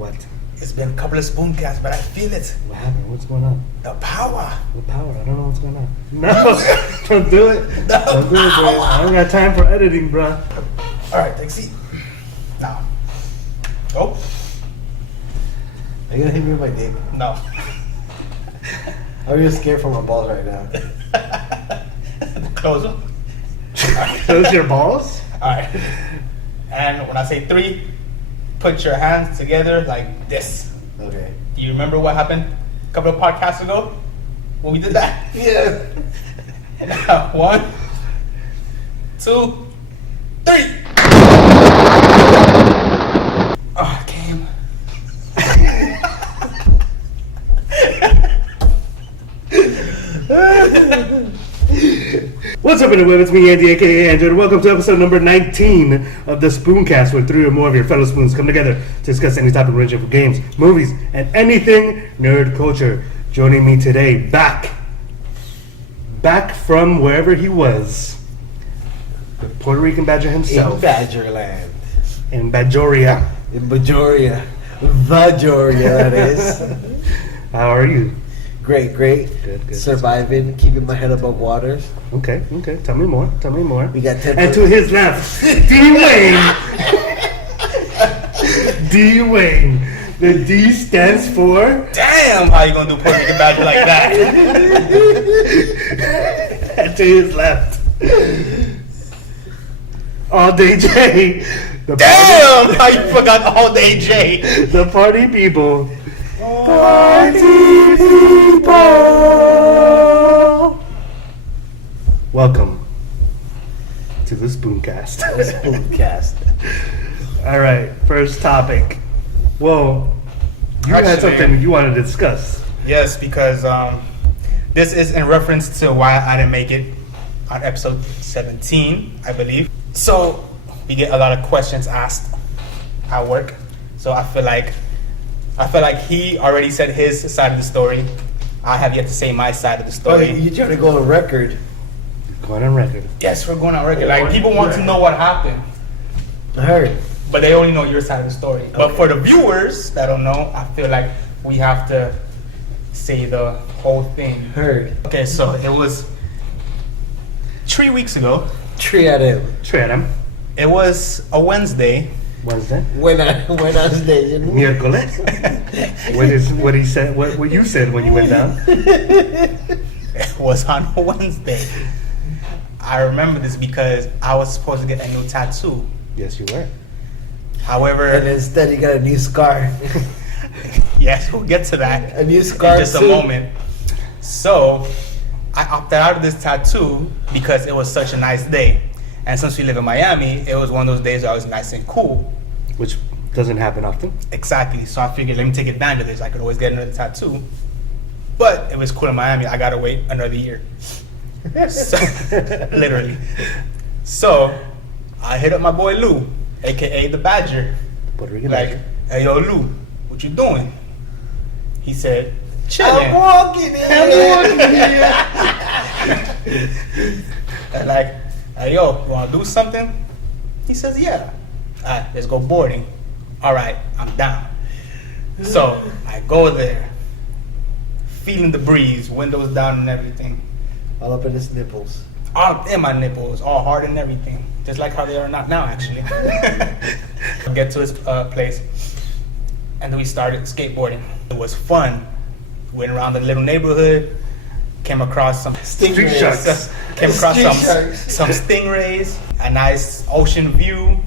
What? It's been a couple of Spooncasts, but I feel it. What happened? What's going on? The power. The power. I don't know what's going on. No, don't do it. The Don't do it, bro. I don't got time for editing, bro. All right, take a seat. Now. Oh. Are you gonna hit me with my dick? No. I'm really scared for my balls right now. Close them. Those your balls? All right. And when I say 3, put your hands together like this. Okay. Do you remember what happened a couple of podcasts ago when we did that? Yeah. 1, 2, 3. Oh, it came. What's up, everyone? It's me, Andy, aka Andrew, and welcome to episode number 19 of the Spooncast, where 3 or more of your fellow spoons come together to discuss any topic ranging from games, movies, and anything nerd culture. Joining me today, back from wherever he was, the Puerto Rican Badger himself, In Badgerland. in Bajoria. In Bajoria. Bajoria, that is. How are you? Great, great. Good. Surviving, keeping my head above water. Okay. Tell me more. We got 10. And to his left, D. Wayne. D. Wayne. The D stands for... Damn, how you gonna do Puerto Rican Badger like that? And to his left, All Day J. The Damn, how you forgot All Day J? the party people. Party people. Welcome to the Spooncast. Spooncast. All right, first topic. Well, you had Actually, something you wanted to discuss. Yes, because this is in reference to why I didn't make it on episode 17, I believe. So we get a lot of questions asked at work. So I feel like he already said his side of the story. I have yet to say my side of the Oh, story. you trying to go on record? Going on record. Yes, we're going on record. Like, people want to know what happened, I heard. but they only know your side of the story. But Okay. for the viewers that don't know, I feel like we have to say the whole thing. Heard. Okay, so it was 3 weeks ago. Tree at him. Tram. It was a Wednesday. Wednesday. When I was dating. Miércoles. What he said? What you said when you went down? It was on a Wednesday. I remember this because I was supposed to get a new tattoo. Yes, you were. However, And instead, you got a new scar. yes, we'll get to that A new scar. in just a too. moment. So I opted out of this tattoo because it was such a nice day. And since we live in Miami, it was one of those days where I was nice and cool. Which doesn't happen often. Exactly. So I figured, let me take advantage of this. I could always get another tattoo. But it was cool in Miami. I gotta wait another year. So, literally. So I hit up my boy Lou, aka the Badger. Puerto Rican Like, Badger. hey yo Lou, what you doing? He said, chilling. I'm walking in. And like, hey yo, you wanna do something? He says, yeah. Alright, let's go boarding. Alright, I'm down. So I go there, feeling the breeze, windows down and everything. All up in his nipples. All in my nipples, all hard and everything. Just like how they are not now, actually. Get to his place, and then we started skateboarding. It was fun. Went around the little neighborhood, came across some Street sharks. Came across Street sharks. some stingrays, a nice ocean view,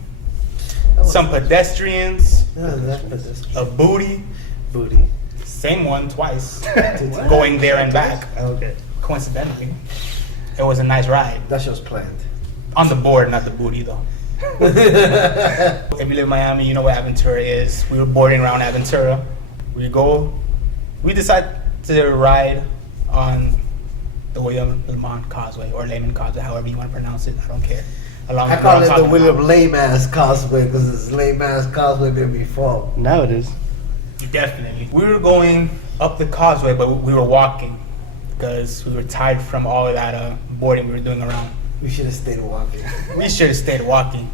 some pedestrians, Oh, that's a booty, Booty. same one twice, going there and back. Okay. Coincidentally, it was a nice ride. that show's planned. On the board, not the booty though. If you live in Miami, you know what Aventura is. We were boarding around Aventura. We decided to ride on the William Lamont Causeway or Lehman Causeway, however you want to pronounce it. I don't care. Along I the call road it the talking William about. Lame Ass Causeway because it's Lame Ass Causeway made me fall. Now it is. Definitely. We were going up the causeway, but we were walking because we were tired from all of that boarding we were doing around. We should have stayed walking. We should have stayed walking.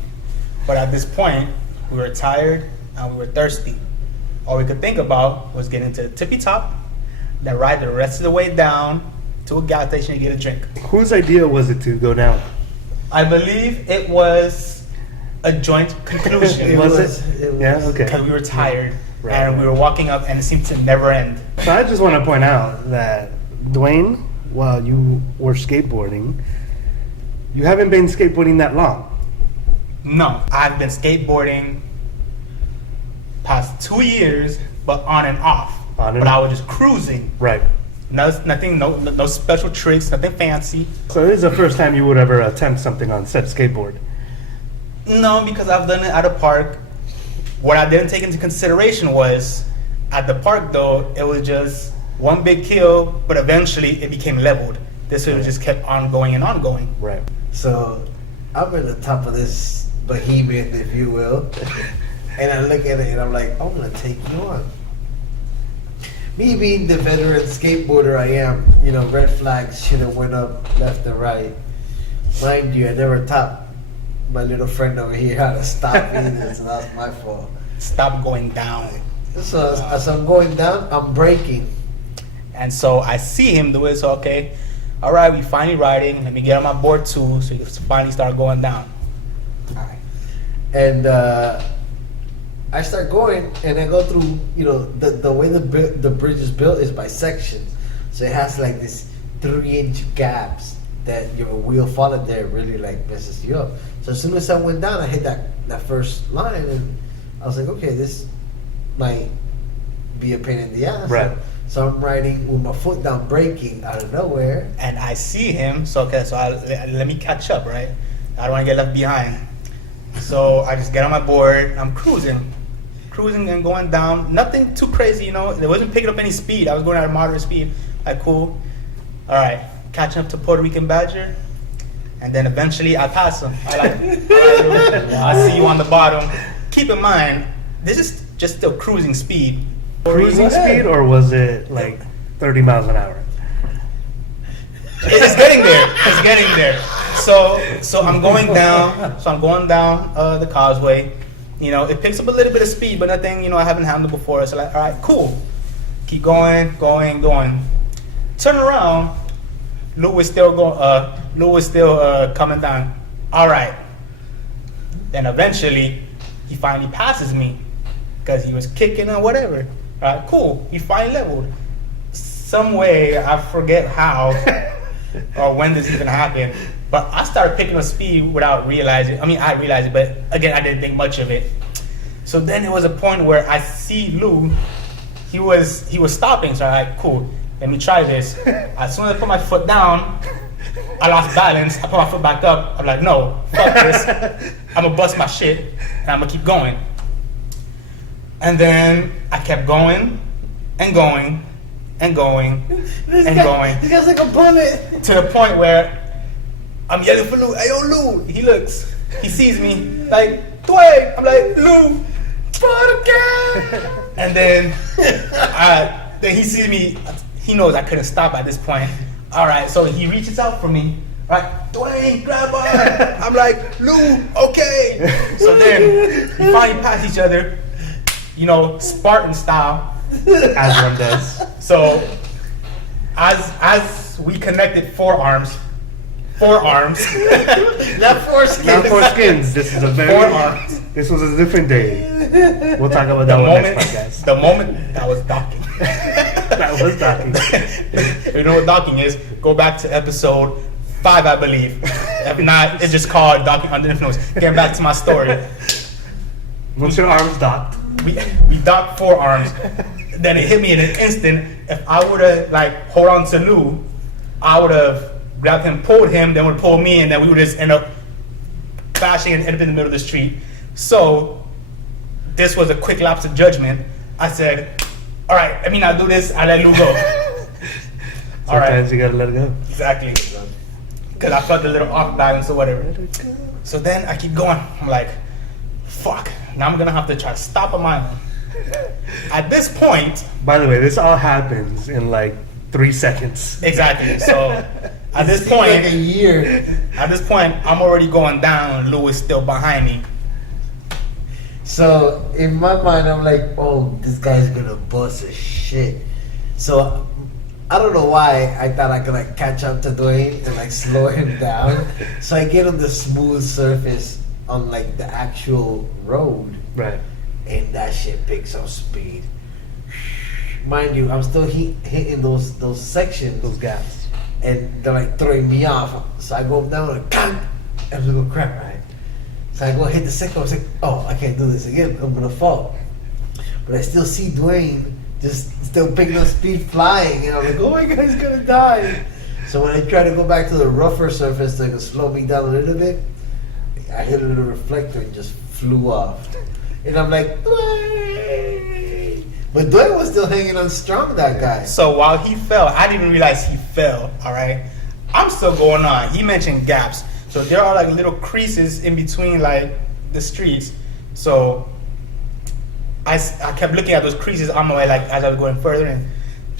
But at this point, we were tired and we were thirsty. all we could think about was getting to the tippy top, then ride the rest of the way down to a gas station to get a drink. Whose idea was it to go down? I believe it was a joint conclusion. Was it? Yeah, okay. Because we were tired Right. and we were walking up and it seemed to never end. So I just want to point out that, Dwayne, while you were skateboarding, you haven't been skateboarding that long. No, I've been skateboarding past 2 years, but on and off. On and but I off. was just cruising. Right. Nothing, no special tricks, nothing fancy. So this is the first time you would ever attempt something on said skateboard. No, because I've done it at a park. What I didn't take into consideration was, at the park though, it was just one big hill, but eventually it became leveled. This one just kept on going and on going. Right. So I'm at the top of this behemoth, if you will, and I look at it and I'm like, I'm gonna take you on. Me being the veteran skateboarder I am, red flags should have went up left and right. Mind you, I never taught my little friend over here how to stop either, so that's my fault. Stop going down. So as I'm going down, I'm braking. And so I see him do it, so okay, all right, we finally riding. Let me get on my board too, so you can finally start going down. All right. And I start going, and I go through, the way the bridge is built is by sections. So it has like this 3-inch gaps that your wheel falling there really like messes you up. So as soon as I went down, I hit that first line, and I was like, okay, this might be a pain in the ass. Right. So I'm riding with my foot down, braking out of nowhere. And I see him, so okay, so let me catch up, right? I don't want to get left behind. So I just get on my board, I'm cruising and going down. Nothing too crazy, It wasn't picking up any speed. I was going at a moderate speed. Like, cool. All right, catching up to Puerto Rican Badger. And then eventually I pass him. I like, all right, Lou, I see you on the bottom. Keep in mind, this is just still cruising speed. Cruising speed, or was it like 30 miles an hour? It's getting there. It's getting there. So I'm going down. So I'm going down the causeway. It picks up a little bit of speed, but nothing I haven't handled before. So like, all right, cool. Keep going. Turn around. Lou was still going. Lou was still coming down. All right. Then eventually, he finally passes me because he was kicking or whatever. All right, cool. He finally leveled. Some way, I forget how or when this even happened, but I started picking up speed without realizing. I mean, I realized it, but again, I didn't think much of it. So then it was a point where I see Lou. He was stopping. So I'm like, cool. Let me try this. As soon as I put my foot down, I lost balance. I put my foot back up. I'm like, no, fuck this. I'm gonna bust my shit and I'm gonna keep going. And then I kept going and going and going and going. This guy's like a bullet. To the point where I'm yelling for Lou. Hey, yo, Lou. He looks. He sees me. Like, Dwayne. I'm like, Lou. And then he sees me. He knows I couldn't stop at this point. All right, so he reaches out for me. All right, Dwayne, grab on. I'm like, Lou, okay. So then we finally pass each other, Spartan style. As one does. So as we connected forearms. Not foreskins. Not foreskins. This is a Forearms. This was a different day. We'll talk about that one next podcast. The moment that was docking. That was docking. You know what docking is? Go back to episode 5, I believe. If not, it's just called docking under influence. Getting back to my story. Once your arms docked. We docked forearms. Then it hit me in an instant. If I would have hold on to Lou, I would have grabbed him, pulled him, then would pull me, and then we would just end up bashing and end up in the middle of the street. So this was a quick lapse of judgment. I said, all right, let me not do this. I let Lou go. All right. Sometimes you gotta let it go. Exactly. Because I felt a little off balance or whatever. So then I keep going. I'm like, fuck. Now I'm going to have to try to stop on my own. At this point... By the way, this all happens in 3 seconds. Exactly. So at this Seems point... like a year. At this point, I'm already going down and Lou is still behind me. So in my mind, I'm like, oh, this guy's gonna bust his shit. So I don't know why I thought I could like catch up to Dwayne and like slow him down. So I get on the smooth surface on like the actual road, Right. and that shit picks up speed. Mind you, I'm still hitting those sections, Those gaps. and they're like throwing me off. So I go down and I was like, oh crap, right? So I go hit the second. I was like, oh, I can't do this again. I'm gonna fall. But I still see Dwayne just still picking up speed, flying, and I'm like, oh my god, he's gonna die. So when I try to go back to the rougher surface to slow me down a little bit, I hit a little reflector and just flew off. And I'm like, Dwayne! But Dwayne was still hanging on strong, that guy. So while he fell, I didn't realize he fell, all right? I'm still going on. He mentioned gaps. So there are like little creases in between like the streets. So I kept looking at those creases on my way, like as I was going further in.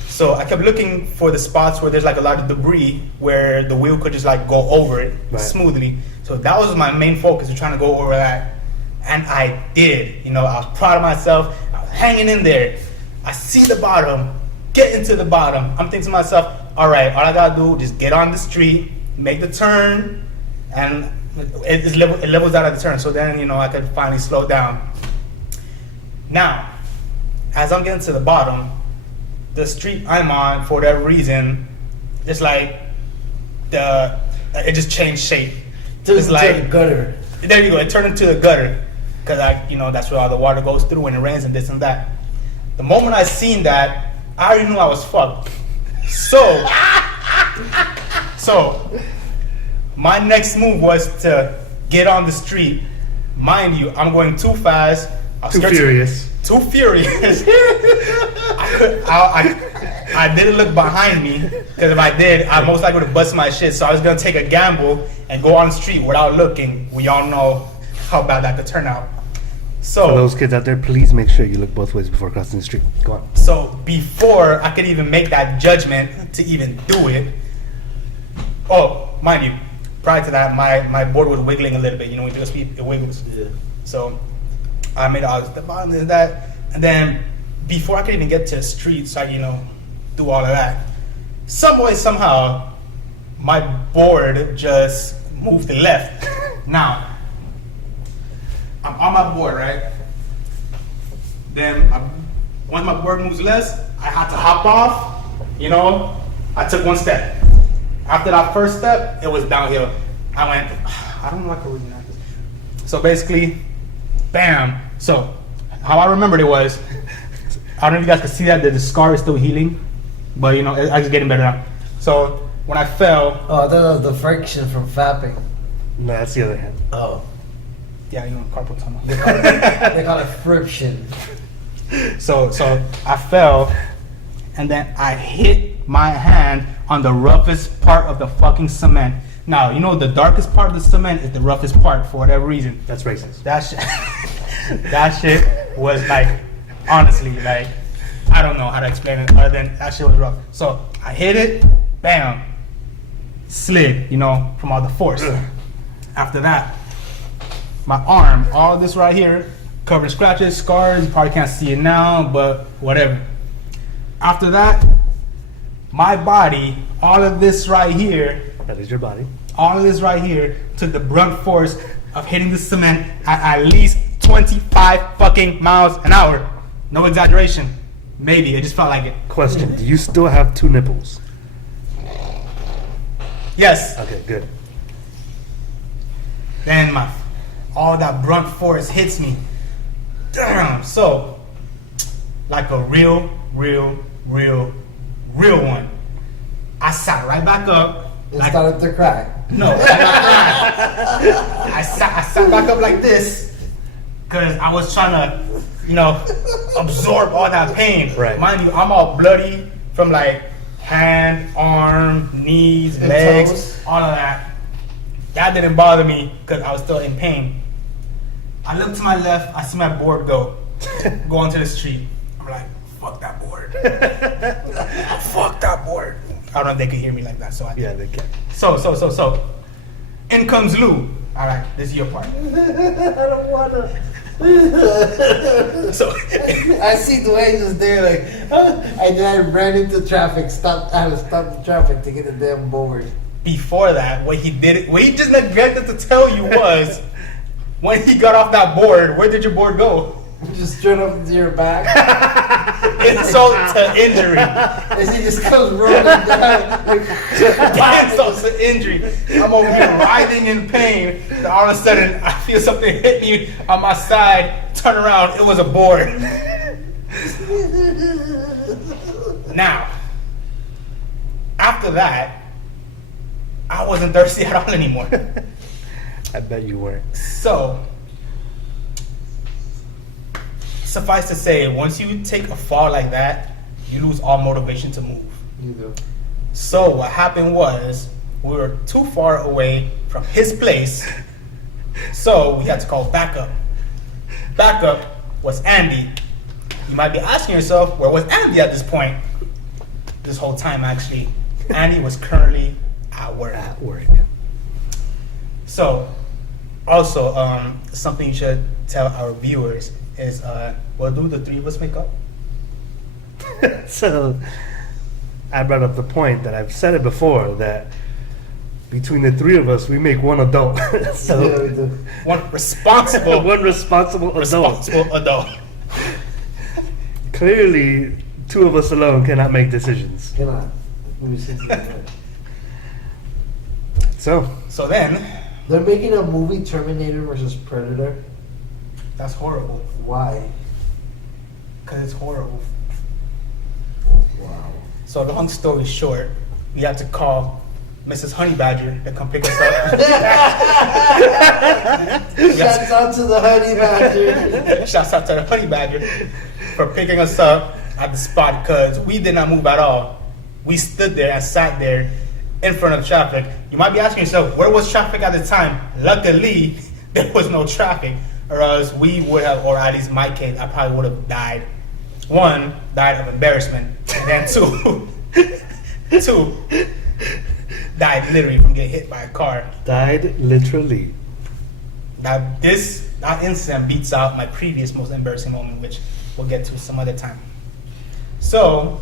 So I kept looking for the spots where there's like a lot of debris where the wheel could just like go over it smoothly. So that was my main focus, was trying to go over that. And I did. You know, I was proud of myself. I was hanging in there. I see the bottom, getting to the bottom. I'm thinking to myself, all right, all I gotta do is just get on the street, make the turn, and it levels out at the turn. So then, you know, I could finally slow down. Now, as I'm getting to the bottom, the street I'm on, for whatever reason, it's like it just changed shape. It's like the gutter. There you go. It turned into the gutter because that's where all the water goes through when it rains and this and that. The moment I seen that, I already knew I was fucked. So my next move was to get on the street. Mind you, I'm going too fast. Too furious. Too furious. I didn't look behind me because if I did, I most likely would have busted my shit. So I was gonna take a gamble and go on the street without looking. We all know how bad that could turn out. So For those kids out there, please make sure you look both ways before crossing the street. Go on. So before I could even make that judgment to even do it, oh, mind you, prior to that, my board was wiggling a little bit. You know, when you do a speed, it wiggles. Yeah. So I made all the bottom of that, and then before I could even get to the street, so I do all of that. Some way, somehow, my board just moved to the left. Now, I'm on my board, right? Then once my board moves left, I had to hop off. You know, I took one step. After that first step, it was downhill. I went, I don't know what I could read. So basically, bam. So how I remembered it was, I don't know if you guys can see that the scar is still healing, but it's actually getting better now. So when I fell, Oh, that was the friction from fapping. No, that's the other hand. Oh. yeah, carpal tunnel. They call it friction. So I fell, and then I hit my hand on the roughest part of the fucking cement. Now, the darkest part of the cement is the roughest part for whatever reason. That's racist. That shit, that shit was like, honestly, like, I don't know how to explain it other than that shit was rough. So I hit it, bam, slid, from all the force. After that, my arm, all this right here, covered in scratches, scars. You probably can't see it now, but whatever. After that, my body, all of this right here, That is your body. all of this right here took the brunt force of hitting the cement at least 25 fucking miles an hour. No exaggeration. Maybe, it just felt like it. Question: do you still have two nipples? Yes. Okay, good. Then all that brunt force hits me. Damn. So, like a real one. I sat right back up. It started to crack. No, I'm not crying. I sat back up like this because I was trying to, absorb all that pain. Right. Mind you, I'm all bloody from like hand, arm, knees, And legs, toes. all of that. That didn't bother me because I was still in pain. I look to my left, I see my board go onto the street. I'm like, fuck that board. Fuck that board. I don't know if they could hear me like that, so I did. Yeah, they can. So. In comes Lou. All right, this is your part. I don't wanna. So I see Dwayne just there like, and then I ran into traffic. I had to stop the traffic to get the damn board. before that, what he just neglected to tell you was when he got off that board, where did your board go? Just straight up into your back. Insult to injury. As he just comes rolling down. Insult to injury. I'm over here writhing in pain. And all of a sudden, I feel something hit me on my side. Turn around, it was a board. Now, after that, I wasn't thirsty at all anymore. I bet you weren't. So, suffice to say, once you take a fall like that, you lose all motivation to move. You do. So what happened was, we were too far away from his place, so we had to call backup. Backup was Andy. You might be asking yourself, where was Andy at this point? This whole time, actually. Andy was currently at work. At work. So, also, something you should tell our viewers is, what do the three of us make up? So, I brought up the point that I've said it before, that between the three of us, we make one adult. So, Yeah, we do. One responsible, one responsible adult. Clearly, two of us alone cannot make decisions. Cannot. Let me see something. So then, They're making a movie, Terminator versus Predator. that's horrible. Why? Because it's horrible. Wow. So long story short, we had to call Mrs. Honey Badger to come pick us up. Shouts out to the Honey Badger. Shouts out to the Honey Badger for picking us up at the spot, because we did not move at all. We stood there and sat there in front of traffic. You might be asking yourself, where was traffic at the time? Luckily, there was no traffic, or else we would have, or at least my case, I probably would have died. One, died of embarrassment, and then two, died literally from getting hit by a car. Died literally. That incident beats out my previous most embarrassing moment, which we'll get to some other time. So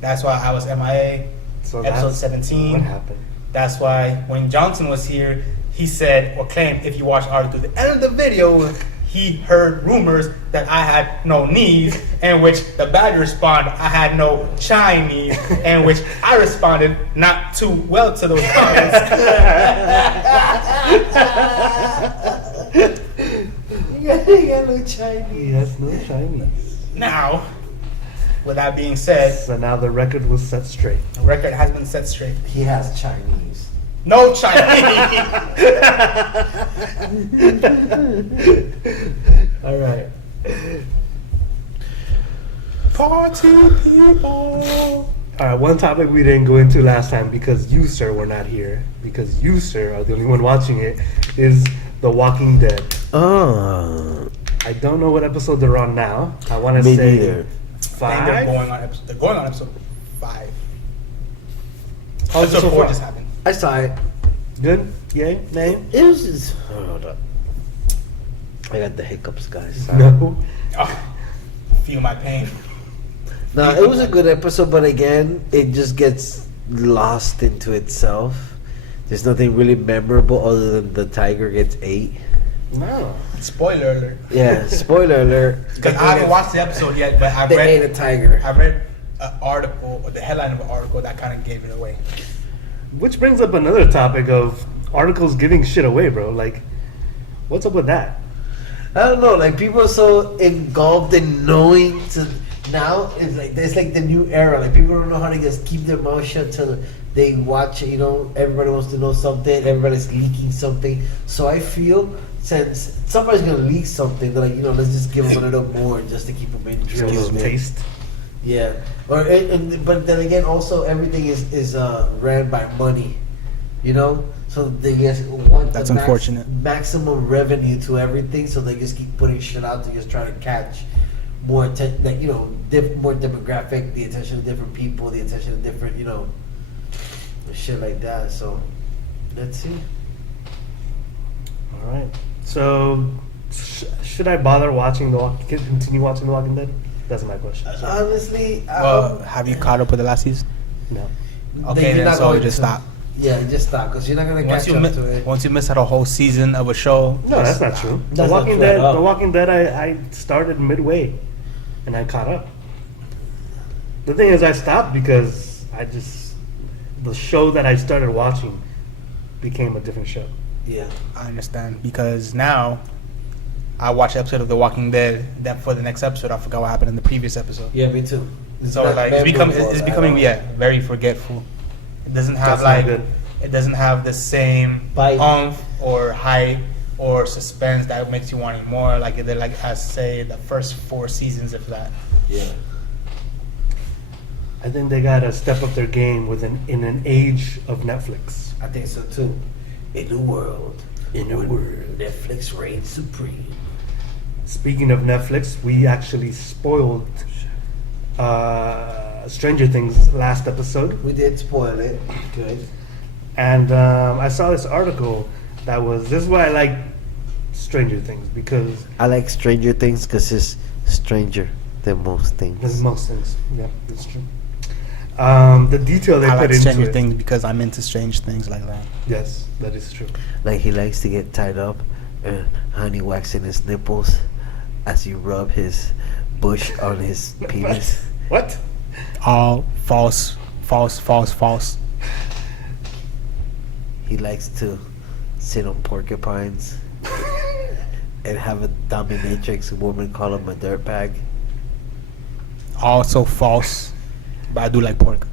that's why I was MIA. So Episode that's 17. What happened? That's why when Johnson was here, he said or claimed, if you watch Ari to the end of the video, he heard rumors that I had no knees, in which the Badger responded, I had no Chinese, in which I responded not too well to those comments. You got no Chinese. Yes, no Chinese. Now, with that being said, So now the record was set straight. the record has been set straight. He has Chinese. No Chinese. All right. Party people. All right, one topic we didn't go into last time because you, sir, were not here. Because you, sir, are the only one watching it, is The Walking Dead. Oh, I don't know what episode they're on now. I want to me say neither. I think they're 5. going on episode 5. How's it Episode so 4 far? just happened. I saw it. Good? Yay? Nay? It was just. Hold up. I got the hiccups, guys. Sorry. No? Oh, feel my pain. No, it was a good episode, but again, it just gets lost into itself. There's nothing really memorable other than the tiger gets ate. No. Spoiler alert. Yeah, spoiler alert. Because I haven't watched the episode yet, but I've They ate a read tiger. an article, or the headline of an article that kind of gave it away. Which brings up another topic of articles giving shit away, bro. Like, what's up with that? I don't know. Like people are so engulfed in knowing to now. It's like the new era. Like people don't know how to just keep their mouth shut till they watch it. You know, everybody wants to know something. Everybody's leaking something. So I feel since somebody's gonna leak something, they're like, let's just give them a little more just to keep them interested. Just taste. Yeah, but then again, also everything is ran by money, So they just want That's the unfortunate. maximum revenue to everything, so they just keep putting shit out to just try to catch more attention, more demographic, the attention of different people, the attention of different, shit like that. So let's see. All right. So, should I bother continue watching The Walking Dead? That's my question. Honestly, Well, have you caught up with the last season? No. Okay, you're then not so going just to. stop. Yeah, you just stop because you're not gonna Once catch you up miss, to it. once you miss out a whole season of a show, No, just that's not stop. true. That's not true at all. The Walking Dead, I started midway, and I caught up. The thing is, I stopped because the show that I started watching became a different show. Yeah. I understand because now I watch episode of The Walking Dead. Then for the next episode, I forgot what happened in the previous episode. Yeah, me too. So like it's becoming very forgetful. It doesn't have That's not good. it doesn't have the same Bite. oomph or hype or suspense that makes you want it more. Like it did, like I say, the first 4 seasons of that. Yeah. I think they gotta step up their game in an age of Netflix. I think so too. In a world. where Netflix reigns supreme. Speaking of Netflix, we actually spoiled Stranger Things last episode. We did spoil it. Good. And I saw this article this is why I like Stranger Things, because I like Stranger Things because it's stranger than most there's things. most things. Yeah, that's true. The detail they I put like into Stranger it. Things because I'm into strange things like that. Yes, that is true. Like he likes to get tied up and honey waxing his nipples as you rub his bush on his penis. What? All false. He likes to sit on porcupines and have a dominatrix woman call him a dirtbag. Also false. But I do like pork.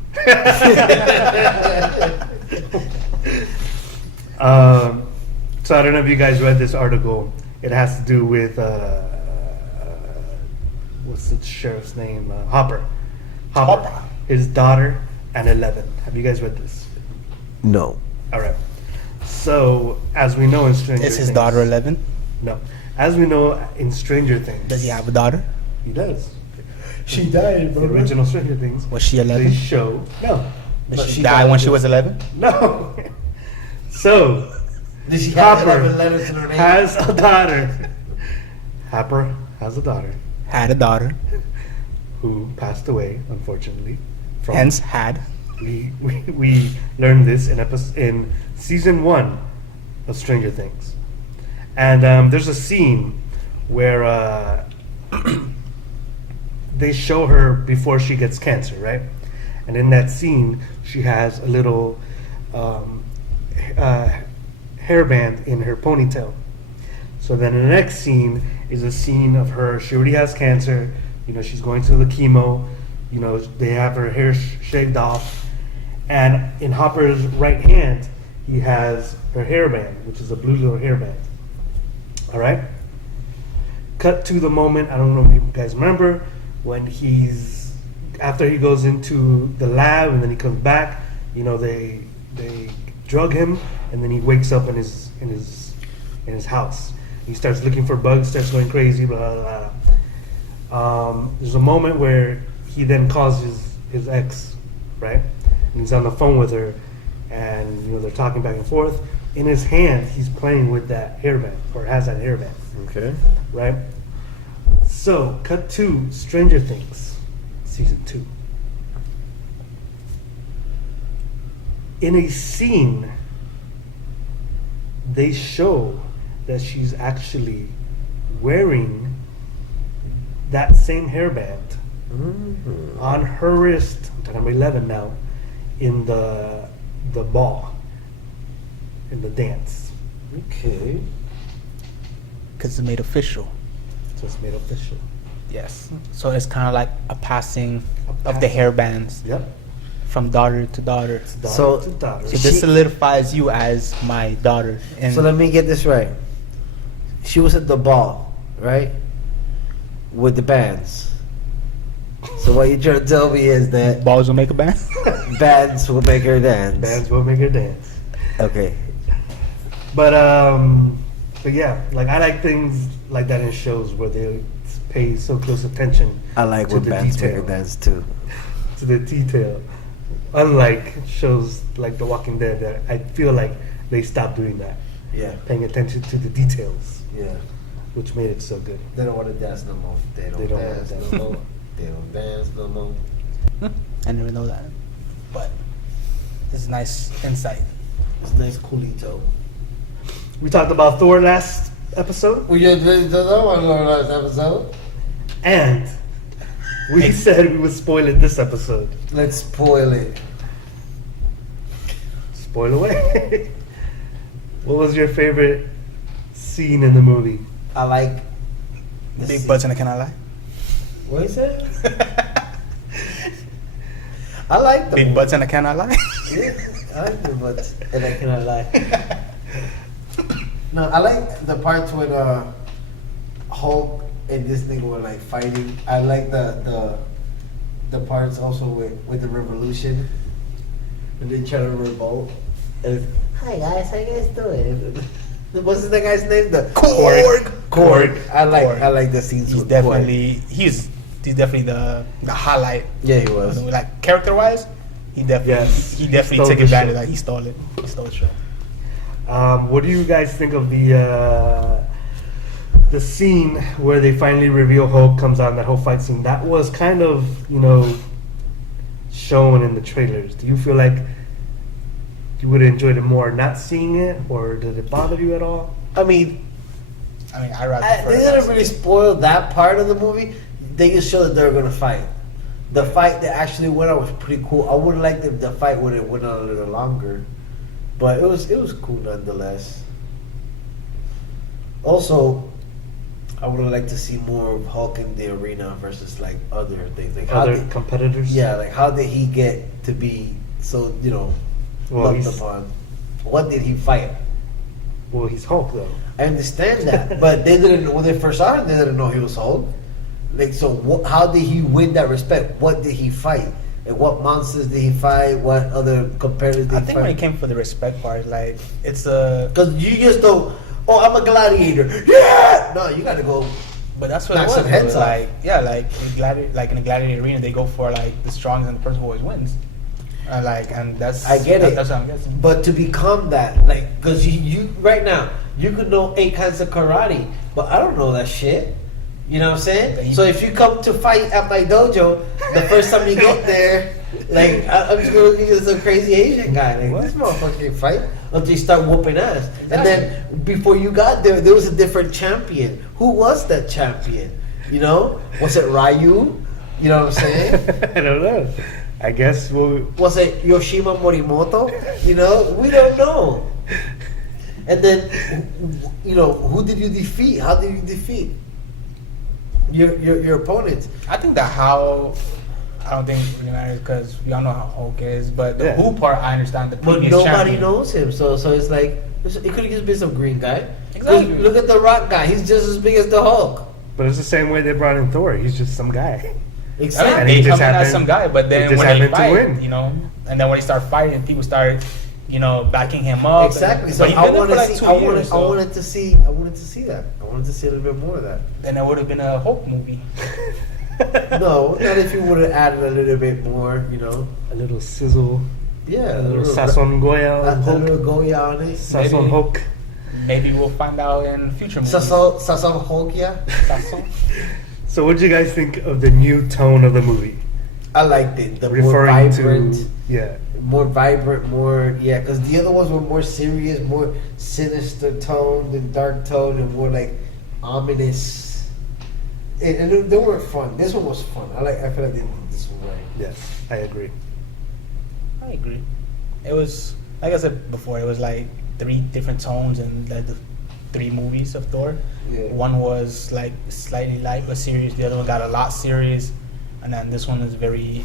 So I don't know if you guys read this article. It has to do with what's the sheriff's name? Hopper. Hopper. His daughter and 11. Have you guys read this? No. All right. So as we know in Stranger Is his Things, daughter 11? No. As we know in Stranger Things, Does he have a daughter? He does. She died, The original Stranger Things. Was she 11? They show no, Did But she she die died when she too. was 11? no. So Did she have Hopper 11 letters in her name? has a daughter. Hopper has a daughter Had a daughter. who passed away, unfortunately. From Hence had. we learned this in season 1 of Stranger Things, and there's a scene where they show her before she gets cancer, right? And in that scene, she has a little hairband in her ponytail. So then the next scene is a scene of her. She already has cancer. You know, she's going through the chemo. You know, they have her hair shaved off. And in Hopper's right hand, he has her hairband, which is a blue little hairband. All right? Cut to the moment, I don't know if you guys remember, when after he goes into the lab and then he comes back, you know, they drug him, and then he wakes up in his house. He starts looking for bugs, starts going crazy, blah, blah, blah. There's a moment where he then calls his ex, right? And he's on the phone with her, and you know they're talking back and forth. In his hand, he's playing with that hairband, or has that hairband, Okay. right? So, cut to Stranger Things, season 2. In a scene, they show that she's actually wearing that same hairband on her wrist. I'm talking about 11 now, in the ball, in the dance. Okay. Because it's made official. So it's made official. Yes. So it's kind of like a passing A of the passing. hairbands Yep. from daughter to daughter. Daughter So- to daughter. So this solidifies you as my daughter. And So let me get this right. She was at the ball, right? With the bands. So what you're trying to tell me is that balls will make a band. bands will make her dance. Bands will make her dance. Okay. But yeah, like I like things like that in shows where they pay so close attention I like to when the bands make detail. her dance too. to the detail. Unlike shows like The Walking Dead, that I feel like they stopped doing that, Yeah. paying attention to the details. Yeah. which made it so good. They don't want to dance no more. They don't wanna dance dance. no more. They don't dance no more. I didn't even know that. But it's nice insight. It's nice coolito. We talked about Thor last episode, We just did that one last episode. and we said we would spoil it this episode. Let's spoil it. Spoil away. What was your favorite scene in the movie? I like the Big scene- butts and I cannot lie. What is it? I like the Big butts and I cannot lie. Yeah, I like the butts, and I cannot lie. No, I like the parts when Hulk and this nigga were like fighting. I like the parts also with the Revolution when they try to revolt. And, hi guys, how you guys doing? What's the guy's name? The Korg. Korg. I Korg. like the scenes He's with definitely Korg. he's definitely the highlight. Yeah, he was. Like character wise, he definitely Yes. he definitely Stole took the advantage. show. Like he stole it. He stole the show. What do you guys think of the scene where they finally reveal Hulk comes out? That whole fight scene that was kind of shown in the trailers. Do you feel like you would have enjoyed it more not seeing it, or did it bother you at all? I mean, I rather they prefer didn't that. really spoil that part of the movie. They just showed that they were gonna fight. The fight that actually went on was pretty cool. I would have liked if the fight would have went on a little longer, but it was cool nonetheless. Also, I would have liked to see more of Hulk in the arena versus like other things. Like how Other did, competitors? yeah, like how did he get to be so Well, looked he's upon? What did he fight? he's Hulk though. I understand that, but they didn't. When they first saw him, they didn't know he was Hulk. Like, so how did he win that respect? What did he fight? And what monsters did he fight? What other competitors did I he think when it fight? came for the respect part, like it's a. Because you just don't. Oh, I'm a gladiator. Yeah. No, you got to go. But that's what Knock it was. some heads off. like in a gladiator arena, they go for like the strongest and the person who always wins. And that's I get it. That's what I'm guessing. But to become that, like, because you right now you could know 8 kinds of karate, but I don't know that shit. You know what I'm saying? So if you come to fight at my dojo, the first time you get there, like I'm just gonna look at you as a crazy Asian guy. Like, this motherfucker can fight until you start whooping ass. Exactly. And then before you got there, there was a different champion. Who was that champion? You know? Was it Ryu? You know what I'm saying? I don't know. I guess Was it Yoshima Morimoto? You know, we don't know. And then, who did you defeat? How did you defeat your opponent? I think the how. I don't think it really matters because we all know how Hulk is. But the who part, I understand. The But previous nobody champion. knows him, so it's like it could have just been some green guy. 'Cause Exactly. Look at the Rock guy; he's just as big as the Hulk. but it's the same way they brought in Thor. He's just some guy. I mean, Exactly. And he they just come in as happened- some guy, but he then just when they happened to fight, win. and then when they start fighting, people start, backing him up. Exactly. So But he's I been there want for to like see. 2 I years, wanted to see. I wanted to see that. I wanted to see a little bit more of that. Then it would have been a Hulk movie. No, not if you would have added a little bit more. A little sizzle, Yeah, a little sazon Goya, a Hulk, little Goya on it. sazon Maybe. Hulk. Maybe we'll find out in future movies. Sazon Hokia. Sazon. So, what did you guys think of the new tone of the movie? I liked it. The more Referring vibrant, to more vibrant, because the other ones were more serious, more sinister toned and dark toned, and more like ominous. And they were fun. This one was fun. I feel like they did this one right. yes, I agree. I agree. It was, like I said before, it was like 3 different tones in like the 3 movies of Thor. Yeah. One was like slightly light but serious. The other one got a lot serious, and then this one is very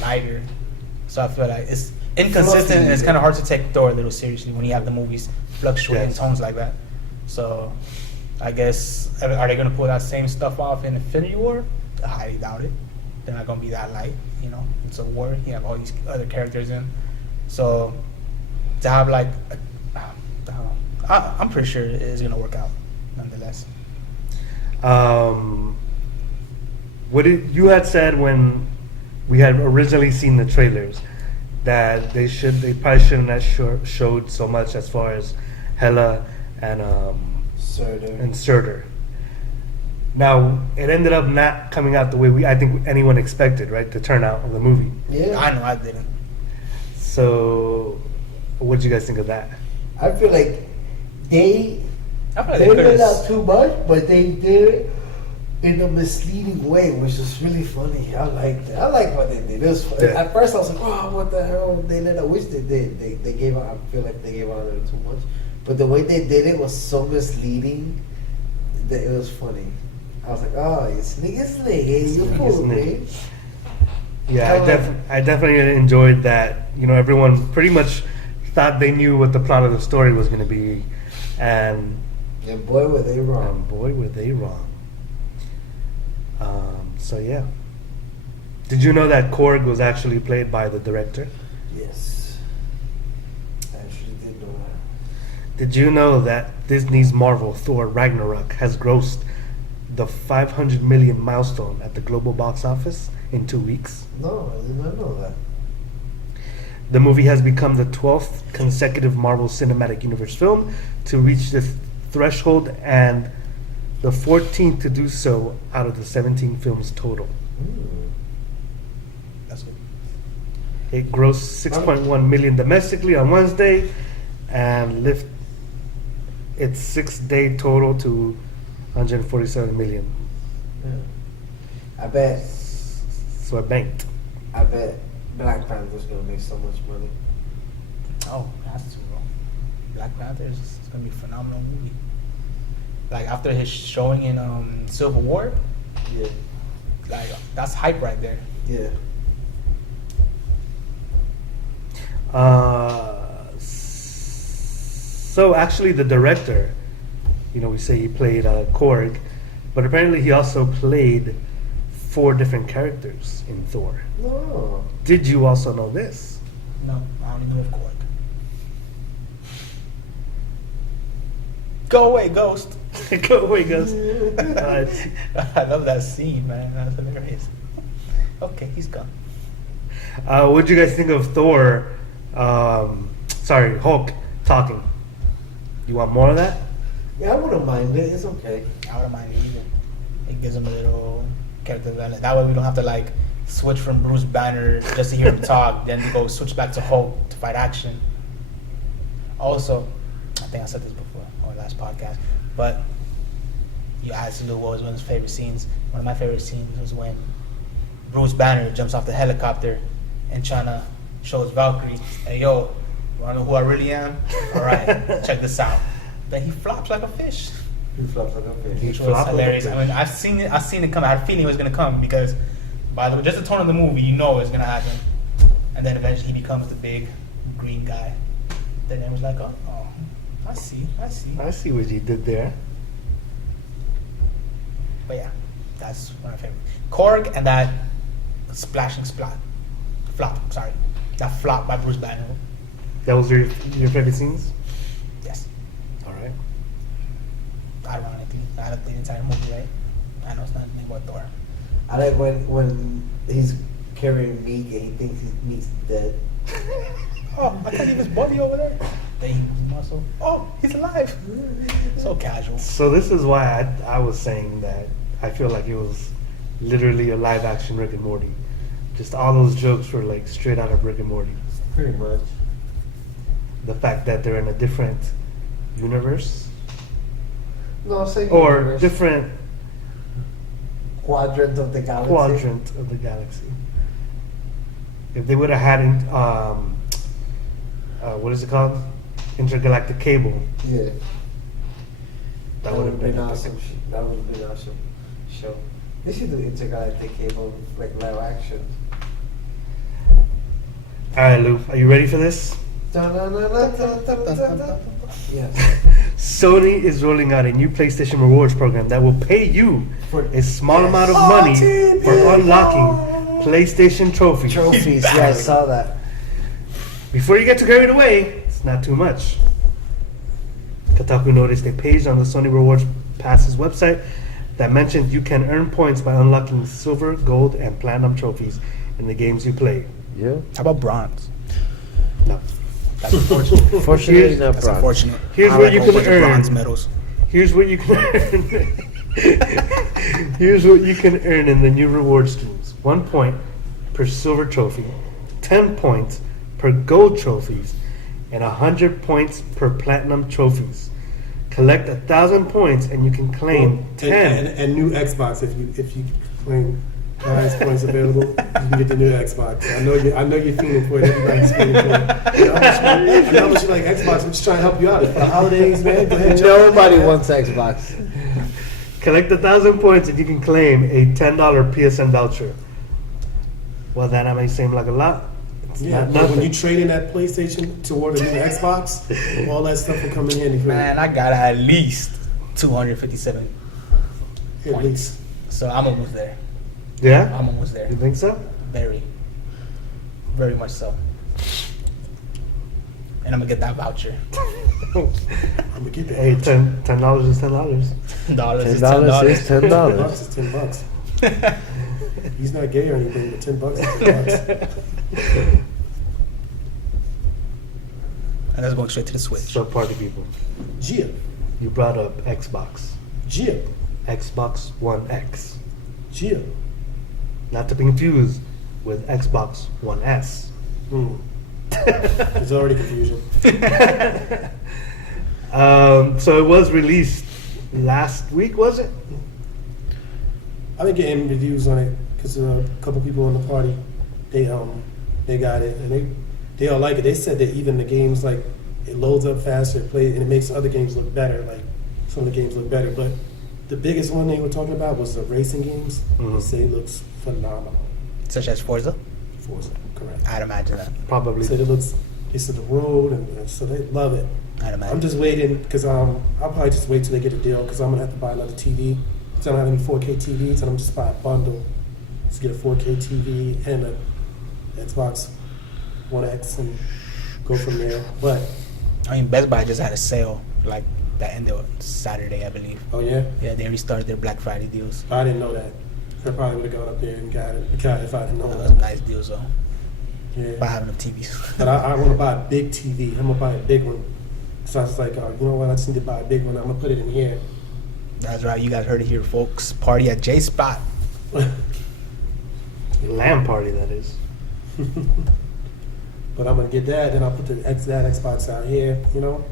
lighter. So I feel like it's inconsistent, and it's kind of hard to take Thor a little seriously when you have the movies fluctuating Yes. tones like that. So I guess, are they going to pull that same stuff off in Infinity War? I highly doubt it. They're not going to be that light. It's a war. You have all these other characters in. So to have like, I'm pretty sure it's going to work out nonetheless. What you had said when we had originally seen the trailers that they probably shouldn't have showed so much as far as Hela and Surtur. and Surtur. Now, it ended up not coming out the way I think anyone expected, right? To turn out of the movie. Yeah. I know I didn't. So, what did you guys think of that? I feel like they I feel like they they made out could've- too much, but they did it in a misleading way, which is really funny. I like that. I like what they did. It was funny. Yeah. At first, I was like, "Oh, what the hell?" They let. I wish they did. They gave out. I feel like they gave out a little too much, but the way they did it was so misleading that it was funny. I was like, "Oh, it's niggas, you fool me." Yeah, Kinda I definitely enjoyed that. You know, everyone pretty much thought they knew what the plot of the story was going to be, and And boy, were they wrong. boy, were they wrong. So yeah, did you know that Korg was actually played by the director? Yes, I actually did know that. Did you know that Disney's Marvel Thor Ragnarok has grossed the 500 million milestone at the global box office in 2 weeks? No, I did not know that. The movie has become the 12th consecutive Marvel Cinematic Universe film to reach this threshold and the 14th to do so out of the 17 films total. That's good. It grossed 6.1 million domestically on Wednesday and lift its 6-day total to 147 million. I bet. So it banked. I bet Black Panther's gonna make so much money. Oh, it has to, bro. Black Panther is gonna be a phenomenal movie. Like after his showing in Civil War, Yeah, like that's hype right there. yeah. So actually, the director, you know, we say he played Korg, but apparently he also played 4 different characters in Thor. No. Did you also know this? No, I only knew of Korg. Go away, Ghost. Go away, Gus. I love that scene, man. That's hilarious. Okay, he's gone. What'd you guys think of Thor? Hulk talking. You want more of that? Yeah, I wouldn't mind it. It's okay. I wouldn't mind it either. It gives him a little character development. That way we don't have to like switch from Bruce Banner just to hear him talk, then we go switch back to Hulk to fight action. Also, I think I said this before on the last podcast, but you asked Lou what was one of his favorite scenes. One of my favorite scenes was when Bruce Banner jumps off the helicopter and China shows Valkyrie, "Hey yo, you wanna know who I really am? Alright, check this out." Then he flops like a fish. He flops like a fish. He Which was flopped like a hilarious. fish. I mean, I've seen it come. I had a feeling it was gonna come because by the way, just the tone of the movie, you know it's gonna happen. And then eventually he becomes the big green guy. Then it was like, oh, I see. I see what you did there. But yeah, that's one of my favorite. Korg and that splashing flop. Sorry, that flop by Bruce Banner. That was your favorite scenes? Yes, All right. ironically, out of the entire movie, right? I know it's not anything but Thor. I like when he's carrying meat and he thinks his meat's dead. Oh, I can't leave his body over there. Then he moves muscle. Oh, he's alive. So casual. So this is why I was saying that I feel like it was literally a live action Rick and Morty. Just all those jokes were like straight out of Rick and Morty. Pretty much. The fact that they're in a different universe No, same or universe. different Quadrant of the galaxy. quadrant of the galaxy. If they would have had, what is it called? Intergalactic cable. Yeah. That would have been epic. awesome. That would have been awesome show. They should do intergalactic cable like live action. All right, Lou, are you ready for this? Yes. Sony is rolling out a new PlayStation Rewards program that will pay you For- a small Yes. amount of money for unlocking PlayStation trophies. Trophies. Yeah, I saw that. Before you get too carried away, it's not too much. Kotaku noticed a page on the Sony Rewards Passes website that mentioned you can earn points by unlocking silver, gold, and platinum trophies in the games you play. Yeah. How about bronze? No. That's unfortunate. Fortunately, not That's bronze. unfortunate. Here's I what like you a can bunch of earn. bronze medals. Here's what you can earn. Here's what you can earn in the new reward streams: 1 point per silver trophy, 10 points per gold trophies, and 100 points per platinum trophies. Collect 1,000 points, and you can claim 10. And new Xbox if you claim highest points available, you can get the new Xbox. I know you're feeling for it. Everybody's feeling for it. I know how much you like Xbox. I'm just trying to help you out. For the holidays, man. Go ahead, Nobody wants Xbox. Collect 1,000 points, and you can claim a $10 PSN voucher. Well, that may seem like a lot. It's Yeah, not but nothing. when you trade in that PlayStation toward a new Xbox, all that stuff will come in handy for Man, I got at least 257. you. At least. So I'm almost there. Yeah? I'm almost there. You think so? Very. Very much so. And I'm gonna get that voucher. I'm gonna get that. Hey, $10 is $10. $10 is $10 is $10. $10. $10 is $10. He's not gay or anything, but $10 is $10. And that's going straight to the Switch. So, party people, Gia. you brought up Xbox. Gia. Xbox One X. Gia. Not to be confused with Xbox One S. There's already confusion. So it was released last week, was it? I've been getting reviews on it because a couple people in the party, they got it and they all like it. They said that even the games, like, it loads up faster, and it makes other games look better. Like, some of the games look better, but the biggest one they were talking about was the racing games. Mhm. They say it looks phenomenal. Such as Forza? Forza, correct. I'd imagine that. Probably. Said it looks. They said the road, and so they love it. I'd imagine. I'm just waiting because I'll probably just wait till they get a deal because I'm gonna have to buy another TV. So I don't have any 4K TVs, and I'm just buy a bundle to get a 4K TV and a Xbox One X and go from there. But I mean, Best Buy just had a sale like that ended on Saturday, I believe. oh yeah, Yeah, they restarted their Black Friday deals. I didn't know that. I probably would have gone up there and got it if I didn't know That was some that. nice deals though. By Yeah. having enough TVs. But I want to buy a big TV. I'm gonna buy a big one. So I was like, you know what? I just need to buy a big one. I'm gonna put it in here. That's right. You guys heard it here, folks. Party at J Spot. Lamb party, that is. But I'm gonna get that, then I'll put that Xbox out here, you know.